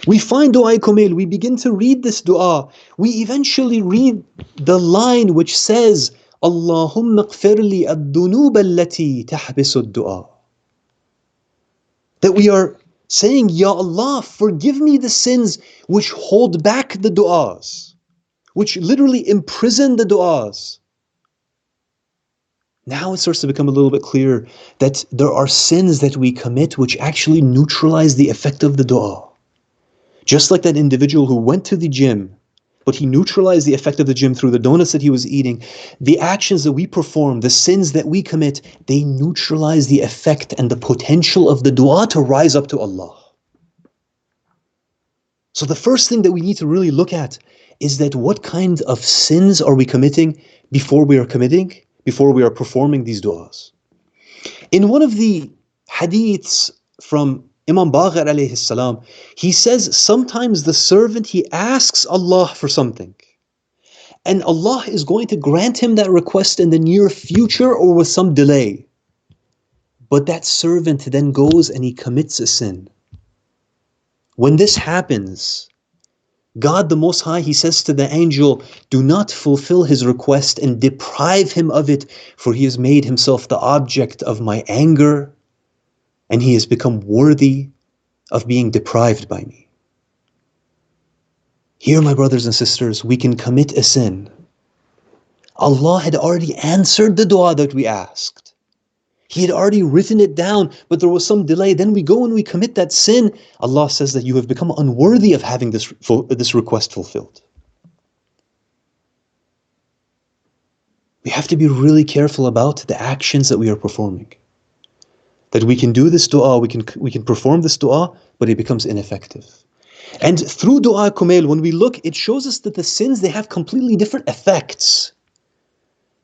We find Du'a Kumail, we begin to read this du'a. We eventually read the line which says, Allahumma qfirli ad-dunub allati tahbisu ad-du'a. That we are saying, Ya Allah, forgive me the sins which hold back the du'as, which literally imprison the du'as. Now it starts to become a little bit clearer that there are sins that we commit which actually neutralize the effect of the du'a. Just like that individual who went to the gym, but he neutralized the effect of the gym through the donuts that he was eating, the actions that we perform, the sins that we commit, they neutralize the effect and the potential of the dua to rise up to Allah. So the first thing that we need to really look at is that what kind of sins are we committing before we are performing these du'as. In one of the hadiths from Imam Baqir alayhi salam, he says sometimes the servant, he asks Allah for something, and Allah is going to grant him that request in the near future or with some delay. But that servant then goes and he commits a sin. When this happens, God the Most High, He says to the angel, do not fulfill his request and deprive him of it, for he has made himself the object of my anger, and he has become worthy of being deprived by me. Here, my brothers and sisters, we can commit a sin. Allah had already answered the dua that we asked. He had already written it down, but there was some delay. Then we go and we commit that sin. Allah says that you have become unworthy of having this request fulfilled. We have to be really careful about the actions that we are performing. That we can do this dua, we can perform this dua, but it becomes ineffective. And through Du'a Kumail, when we look, it shows us that the sins, they have completely different effects.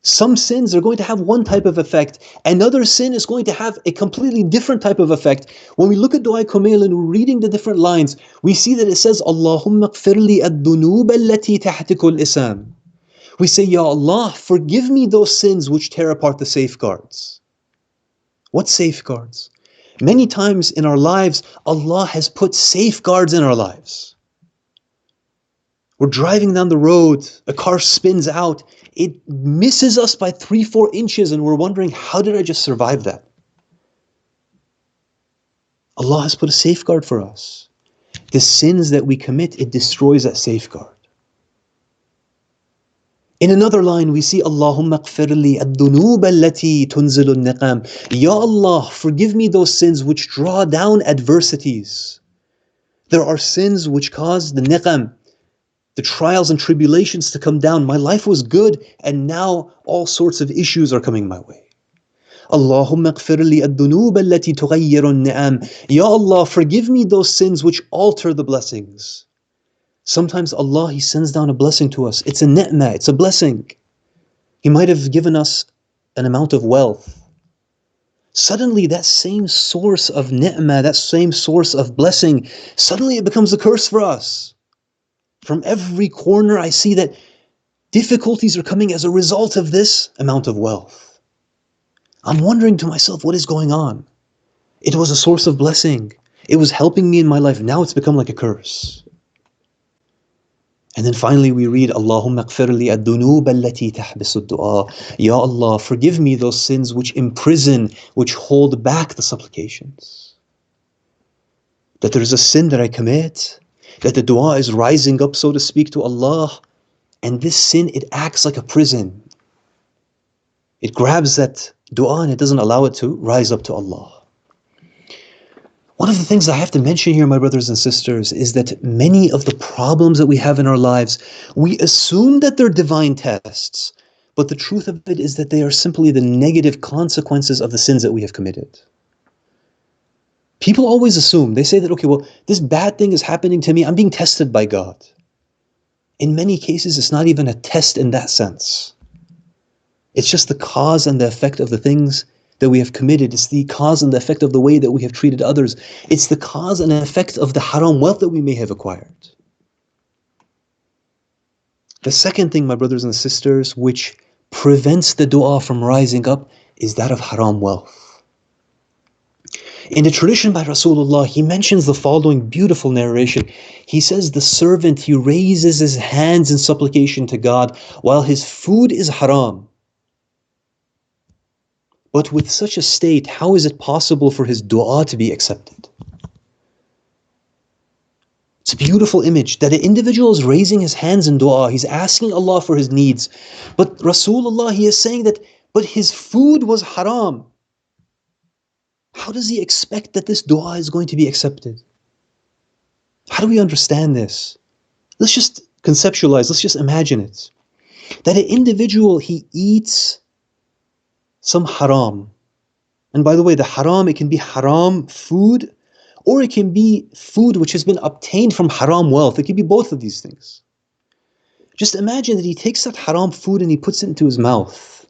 Some sins are going to have one type of effect. Another sin is going to have a completely different type of effect. When we look at Du'a Kumail and we're reading the different lines, we see that it says, Allahumma qfirli ad-dunub allati tahtikul isam. We say, Ya Allah, forgive me those sins which tear apart the safeguards. What safeguards? Many times in our lives, Allah has put safeguards in our lives. We're driving down the road, a car spins out, it misses us by 3-4 inches, and we're wondering, how did I just survive that? Allah has put a safeguard for us. The sins that we commit, it destroys that safeguard. In another line, we see, Allahumma qfirli ad-dunub allati tunzilu niqam. Ya Allah, forgive me those sins which draw down adversities. There are sins which cause the niqam, the trials and tribulations to come down. My life was good, and now all sorts of issues are coming my way. Allahumma qfirli ad-dunub allati tughayyiru an-ni'am. Ya Allah, forgive me those sins which alter the blessings. Sometimes Allah, He sends down a blessing to us. It's a ni'mah, it's a blessing. He might have given us an amount of wealth. Suddenly that same source of ni'mah, that same source of blessing, suddenly it becomes a curse for us. From every corner I see that difficulties are coming as a result of this amount of wealth. I'm wondering to myself, what is going on? It was a source of blessing. It was helping me in my life. Now it's become like a curse. And then finally we read, Allahumma ighfirli ad-dunub allati tahbisu ad-du'a. Ya Allah, forgive me those sins which imprison, which hold back the supplications. That there is a sin that I commit, that the dua is rising up, so to speak, to Allah, and this sin, it acts like a prison. It grabs that dua and it doesn't allow it to rise up to Allah. One of the things I have to mention here, my brothers and sisters, is that many of the problems that we have in our lives, we assume that they're divine tests, but the truth of it is that they are simply the negative consequences of the sins that we have committed. People always assume, they say that, okay, well, this bad thing is happening to me, I'm being tested by God. In many cases, it's not even a test in that sense. It's just the cause and the effect of the things that we have committed. It's the cause and the effect of the way that we have treated others. It's the cause and effect of the haram wealth that we may have acquired. The second thing, my brothers and sisters, which prevents the dua from rising up is that of haram wealth. In the tradition by Rasulullah, he mentions the following beautiful narration. He says, the servant, he raises his hands in supplication to God while his food is haram. But with such a state, how is it possible for his dua to be accepted? It's a beautiful image that an individual is raising his hands in dua. He's asking Allah for his needs. But Rasulullah, he is saying that, but his food was haram. How does he expect that this dua is going to be accepted? How do we understand this? Let's just conceptualize, let's just imagine it. That an individual, he eats some haram. And by the way, the haram, it can be haram food, or it can be food which has been obtained from haram wealth. It can be both of these things. Just imagine that he takes that haram food and he puts it into his mouth.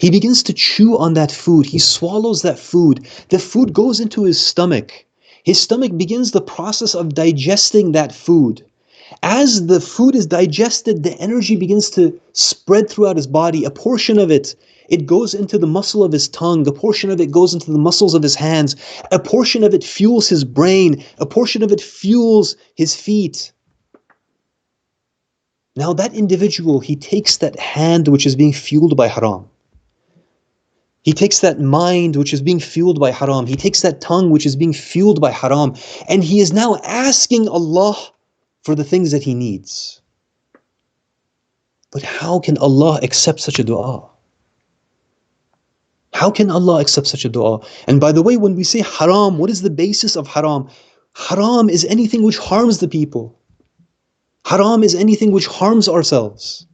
He begins to chew on that food. He swallows that food. The food goes into his stomach. His stomach begins the process of digesting that food. As the food is digested, the energy begins to spread throughout his body. A portion of it, it goes into the muscle of his tongue. A portion of it goes into the muscles of his hands. A portion of it fuels his brain. A portion of it fuels his feet. Now that individual, he takes that hand which is being fueled by haram. He takes that mind which is being fueled by haram. He takes that tongue which is being fueled by haram. And he is now asking Allah for the things that he needs. But how can Allah accept such a dua? How can Allah accept such a dua? And by the way, when we say haram, what is the basis of haram? Haram is anything which harms the people. Haram is anything which harms ourselves.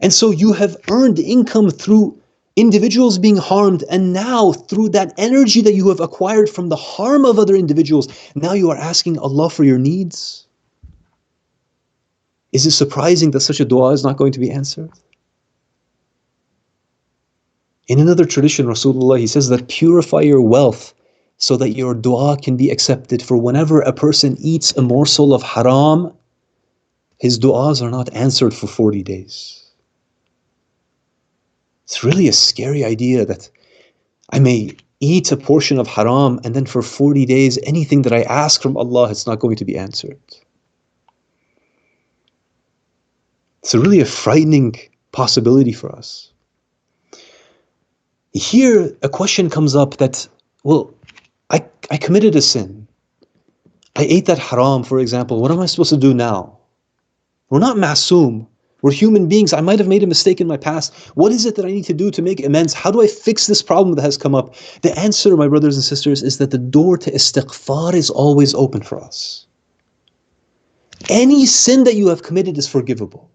And so you have earned income through individuals being harmed, and now through that energy that you have acquired from the harm of other individuals, now you are asking Allah for your needs. Is it surprising that such a dua is not going to be answered? In another tradition, Rasulullah, he says that purify your wealth so that your dua can be accepted. For whenever a person eats a morsel of haram, his du'as are not answered for 40 days. It's really a scary idea that I may eat a portion of haram and then for 40 days, anything that I ask from Allah, it's not going to be answered. It's really a frightening possibility for us. Here, a question comes up that, well, I committed a sin. I ate that haram, for example. What am I supposed to do now? We're not masoom. We're human beings. I might have made a mistake in my past. What is it that I need to do to make amends? How do I fix this problem that has come up? The answer, my brothers and sisters, is that the door to istighfar is always open for us. Any sin that you have committed is forgivable.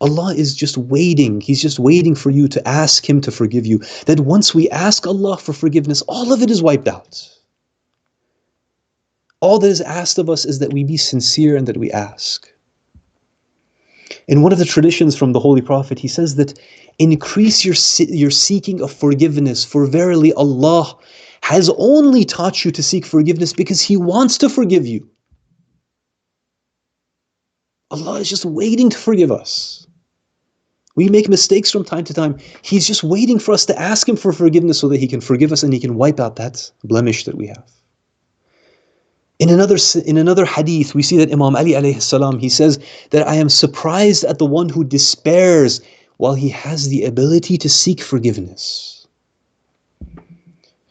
Allah is just waiting. He's just waiting for you to ask Him to forgive you. That once we ask Allah for forgiveness, all of it is wiped out. All that is asked of us is that we be sincere and that we ask. In one of the traditions from the Holy Prophet, he says that increase your seeking of forgiveness, for verily Allah has only taught you to seek forgiveness because He wants to forgive you. Allah is just waiting to forgive us. We make mistakes from time to time. He's just waiting for us to ask Him for forgiveness so that He can forgive us and He can wipe out that blemish that we have. In another hadith, we see that Imam Ali alayhi salam, he says that I am surprised at the one who despairs while he has the ability to seek forgiveness.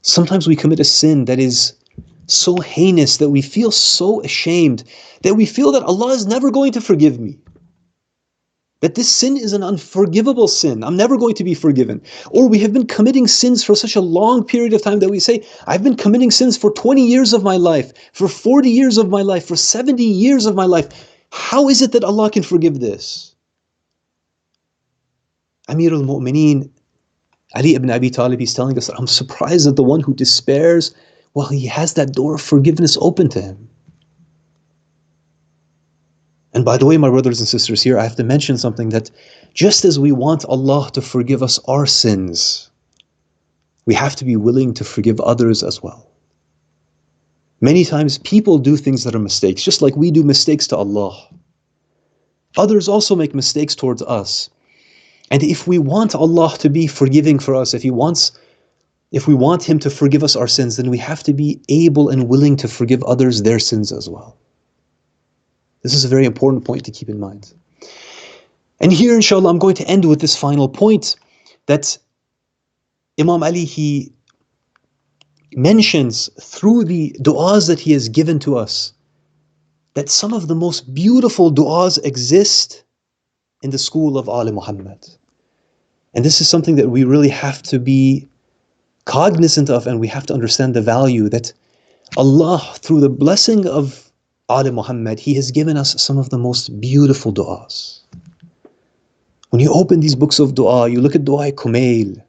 Sometimes we commit a sin that is so heinous that we feel so ashamed, that we feel that Allah is never going to forgive me. That this sin is an unforgivable sin. I'm never going to be forgiven. Or we have been committing sins for such a long period of time that we say, I've been committing sins for 20 years of my life, for 40 years of my life, for 70 years of my life. How is it that Allah can forgive this? Amir al-Mu'mineen, Ali ibn Abi Talib, he's telling us, I'm surprised at the one who despairs while he has that door of forgiveness open to him. And by the way, my brothers and sisters, here I have to mention something, that just as we want Allah to forgive us our sins, we have to be willing to forgive others as well. Many times people do things that are mistakes, just like we do mistakes to Allah. Others also make mistakes towards us. And if we want Allah to be forgiving for us, if we want Him to forgive us our sins, then we have to be able and willing to forgive others their sins as well. This is a very important point to keep in mind. And here, inshallah, I'm going to end with this final point, that Imam Ali, he mentions through the du'as that he has given to us, that some of the most beautiful du'as exist in the school of Ali Muhammad. And this is something that we really have to be cognizant of, and we have to understand the value that Allah, through the blessing of Ali Muhammad, he has given us some of the most beautiful du'as. When you open these books of du'a, you look at Du'a Kumail,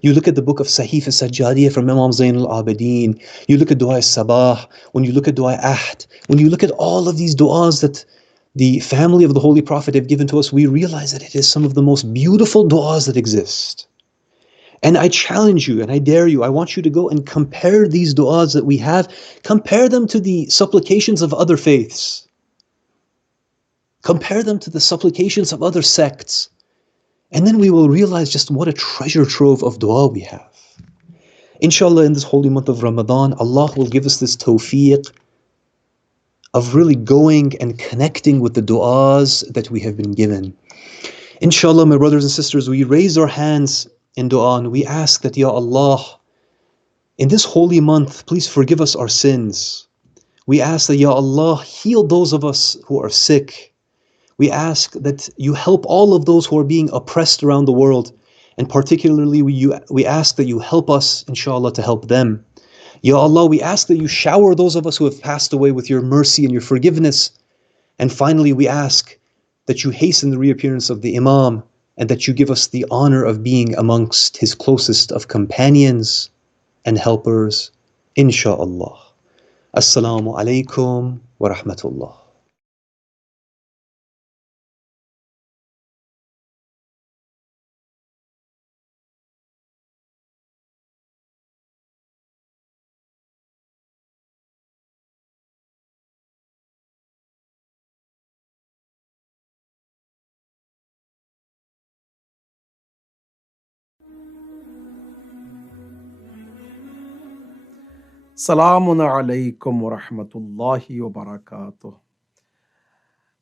you look at the book of Sahif al-Sajjadiyah from Imam Zayn al-Abidin, you look at Du'a Sabah, when you look at Du'a Ahd, when you look at all of these du'as that the family of the Holy Prophet have given to us, we realize that it is some of the most beautiful du'as that exist. And I challenge you and I dare you, I want you to go and compare these du'as that we have, compare them to the supplications of other faiths. Compare them to the supplications of other sects. And then we will realize just what a treasure trove of dua we have. Inshallah, in this holy month of Ramadan, Allah will give us this tawfiq of really going and connecting with the du'as that we have been given. Inshallah, my brothers and sisters, we raise our hands in dua and we ask that, Ya Allah, in this holy month, please forgive us our sins. We ask that, Ya Allah, heal those of us who are sick. We ask that you help all of those who are being oppressed around the world. And particularly, we ask that you help us, inshallah, to help them. Ya Allah, we ask that you shower those of us who have passed away with your mercy and your forgiveness. And finally, we ask that you hasten the reappearance of the Imam and that you give us the honor of being amongst his closest of companions and helpers, insha'Allah. Assalamu alaikum wa rahmatullah. Salamun alaykum wa rahmatullahi wa barakatuh.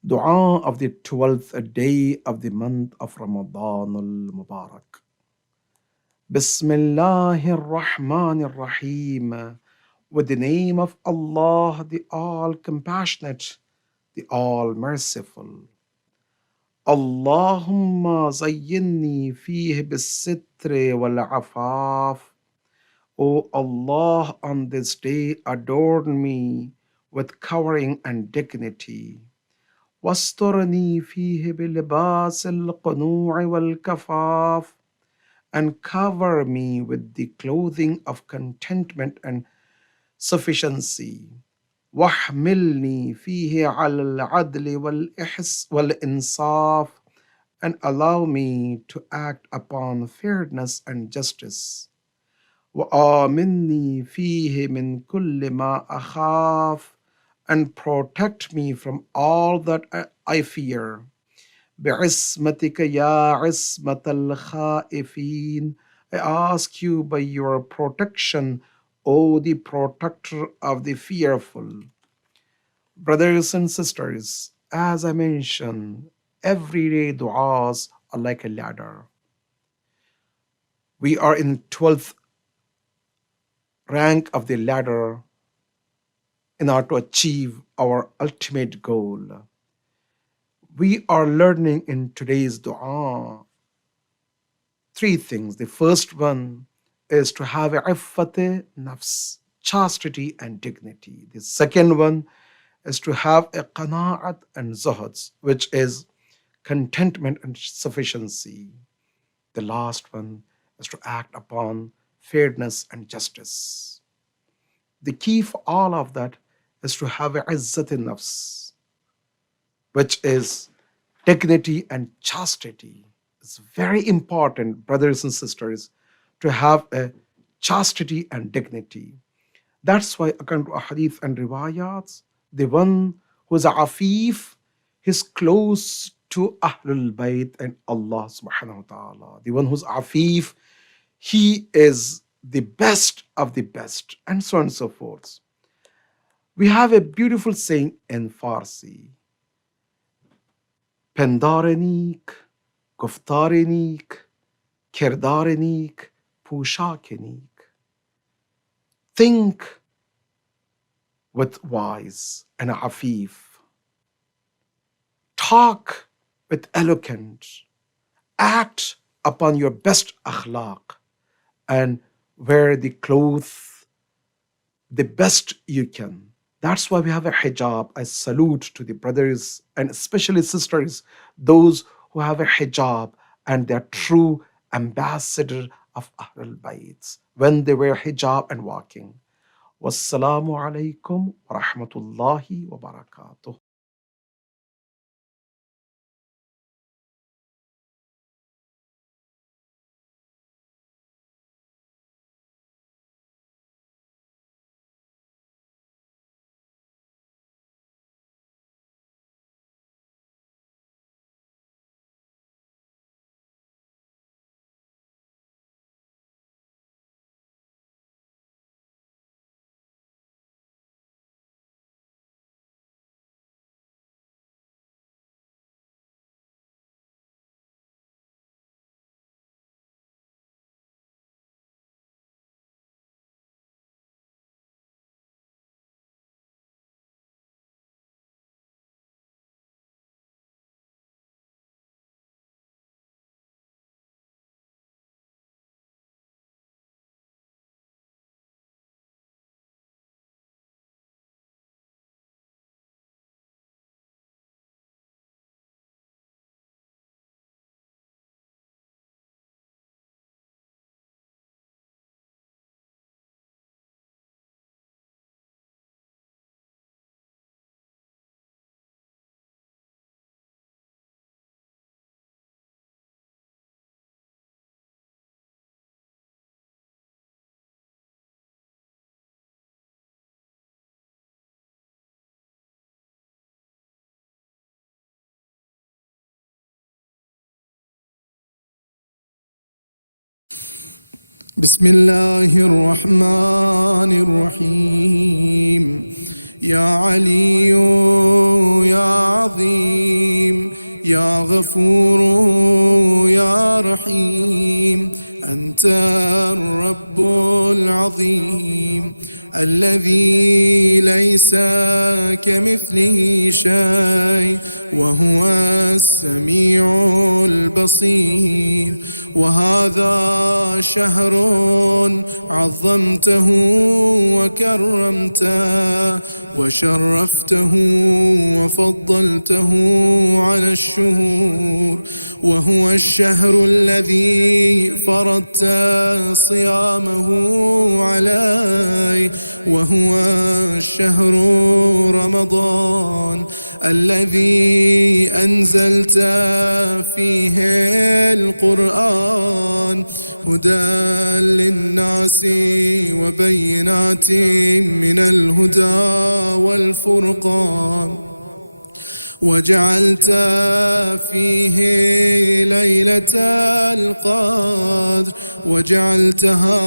Dua of the 12th day of the month of Ramadan al-Mubarak. Bismillahir Rahmanir Rahim. With the name of Allah, the All-Compassionate, the All-Merciful. Allahumma zayyinni fihi bis-sitri wal-afaf. O Allah, on this day adorn me with covering and dignity. Wasturni fihi bilibas al-qunu'i wal-kafaf, and cover me with the clothing of contentment and sufficiency. Wahmilni fihi al-adli wal-insaf, and allow me to act upon fairness and justice. وَآمِنِّي فِيهِ مِنْ كُلِّ مَا أَخَافُ, and protect me from all that I fear. بِعِصْمَتِكَ يَا عِصْمَةَ الْخَائِفِينَ, I ask you by your protection, O the protector of the fearful. Brothers and sisters, as I mentioned, everyday du'as are like a ladder. We are in 12th rank of the ladder in order to achieve our ultimate goal. We are learning in today's dua three things. The first one is to have a iffat nafs, chastity and dignity. The second one is to have a qana'at and zuhud, which is contentment and sufficiency. The last one is to act upon fairness and justice. The key for all of that is to have a izzat nafs, which is dignity and chastity. It's very important, brothers and sisters, to have a chastity and dignity. That's why, according to hadith and riwayats, the one who is a afif, he's close to Ahlul Bayt and Allah subhanahu wa ta'ala. The one who's afif, he is the best of the best, and so on and so forth. We have a beautiful saying in Farsi. پندار نیک، گفتار نیک، کردار نیک، پوشاک نیک. Think with wise and afif. Talk with eloquence. Act upon your best akhlaq and wear the clothes the best you can. That's why we have a hijab. I salute to the brothers and especially sisters, those who have a hijab and they're true ambassador of Ahlul Bayt when they wear hijab and walking. Wassalamu alaikum wa rahmatullahi wa barakatuh. بسم الله الرحمن الرحيم يا علي يا عظيم يا غفور يا رحيم أنت الرب العظيم الذي ليس كمثله شيء وهو السميع البصير وهذا شهر عظمته وكرمته وشرفته وفضلته على الشهور وهو الشهر الذي فرضت صيامه علي وهو الشهر رمضان الذي أنزلت فيه القرآن هدى للناس وبينات من الهدى والفرقان وجعلت فيه ليلة القدر وجعلتها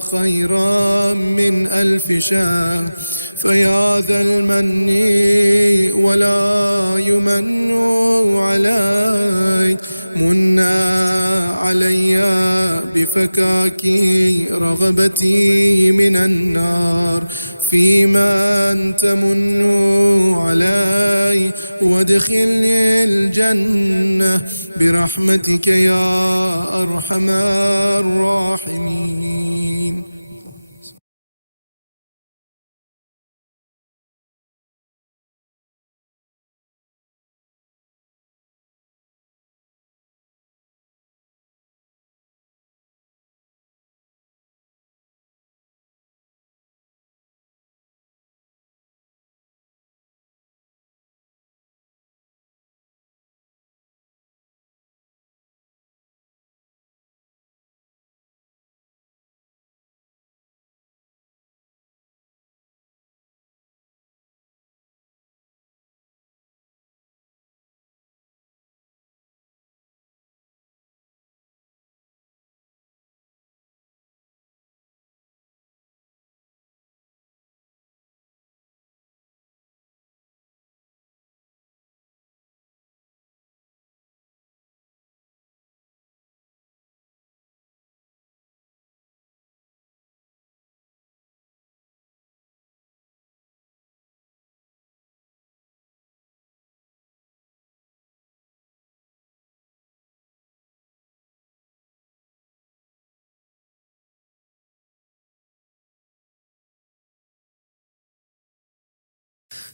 خيرا من 1000 شهر فيا ذا المن ولا يمن عليك منا علي بفكاك رغبتي من النار فيمن تمن علي وادخلني الجنة برحمتك يا أرحم الراحمين.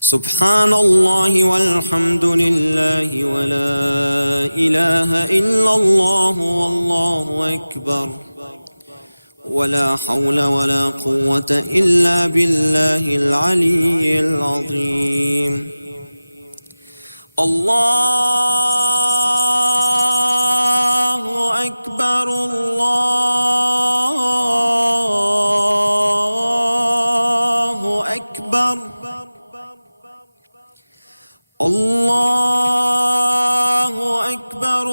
سبحان الله والحمد لله ولا إله إلا الله والله أكبر ولا حول ولا قوة إلا بالله العلي العظيم. الله أكبر الله أكبر الله أكبر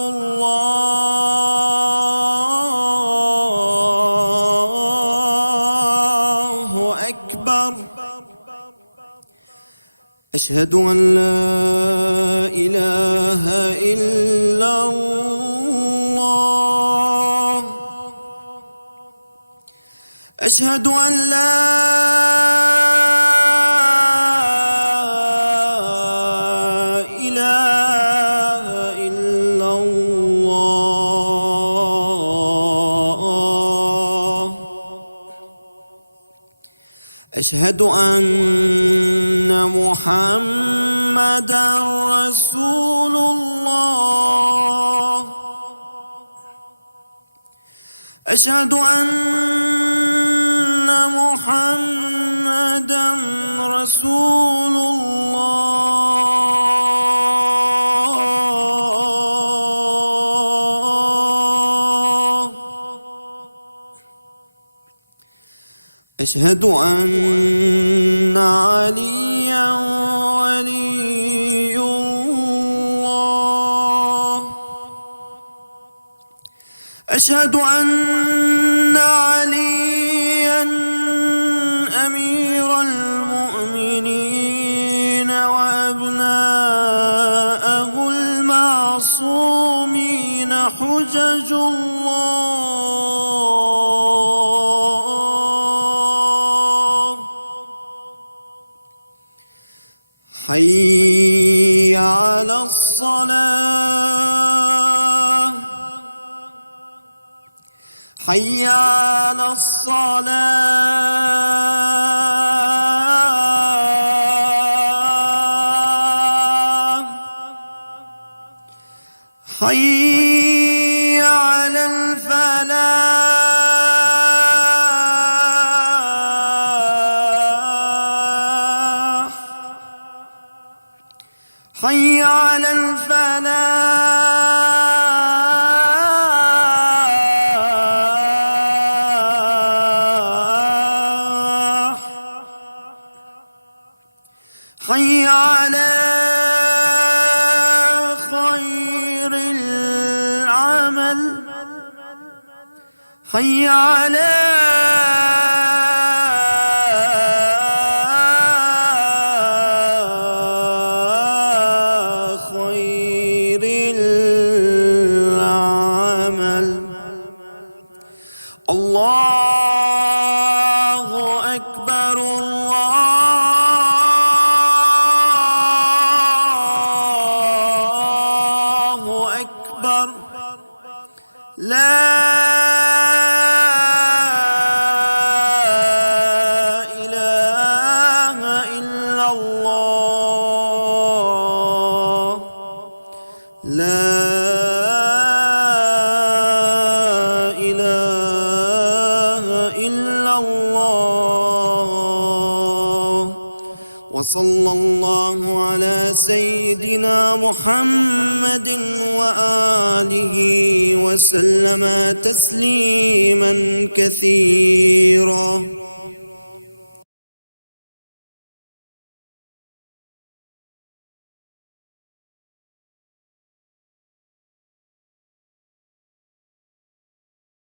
الله أكبر. أشهد أن لا إله إلا الله أشهد أن لا أشهد أن محمدًا رسول الله أشهد أن محمدًا رسول الله أشهد أن عليا ولي الله أشهد أن عليا أمير المؤمنين وأبناءه المعصومين حجج الله. حي على الصلاة حي على الصلاة حي على الفلاح حي على الفلاح حي على خير العمل حي على الله. وصلى الله على سيدنا محمد وآله وسلم تسليما كثيرا.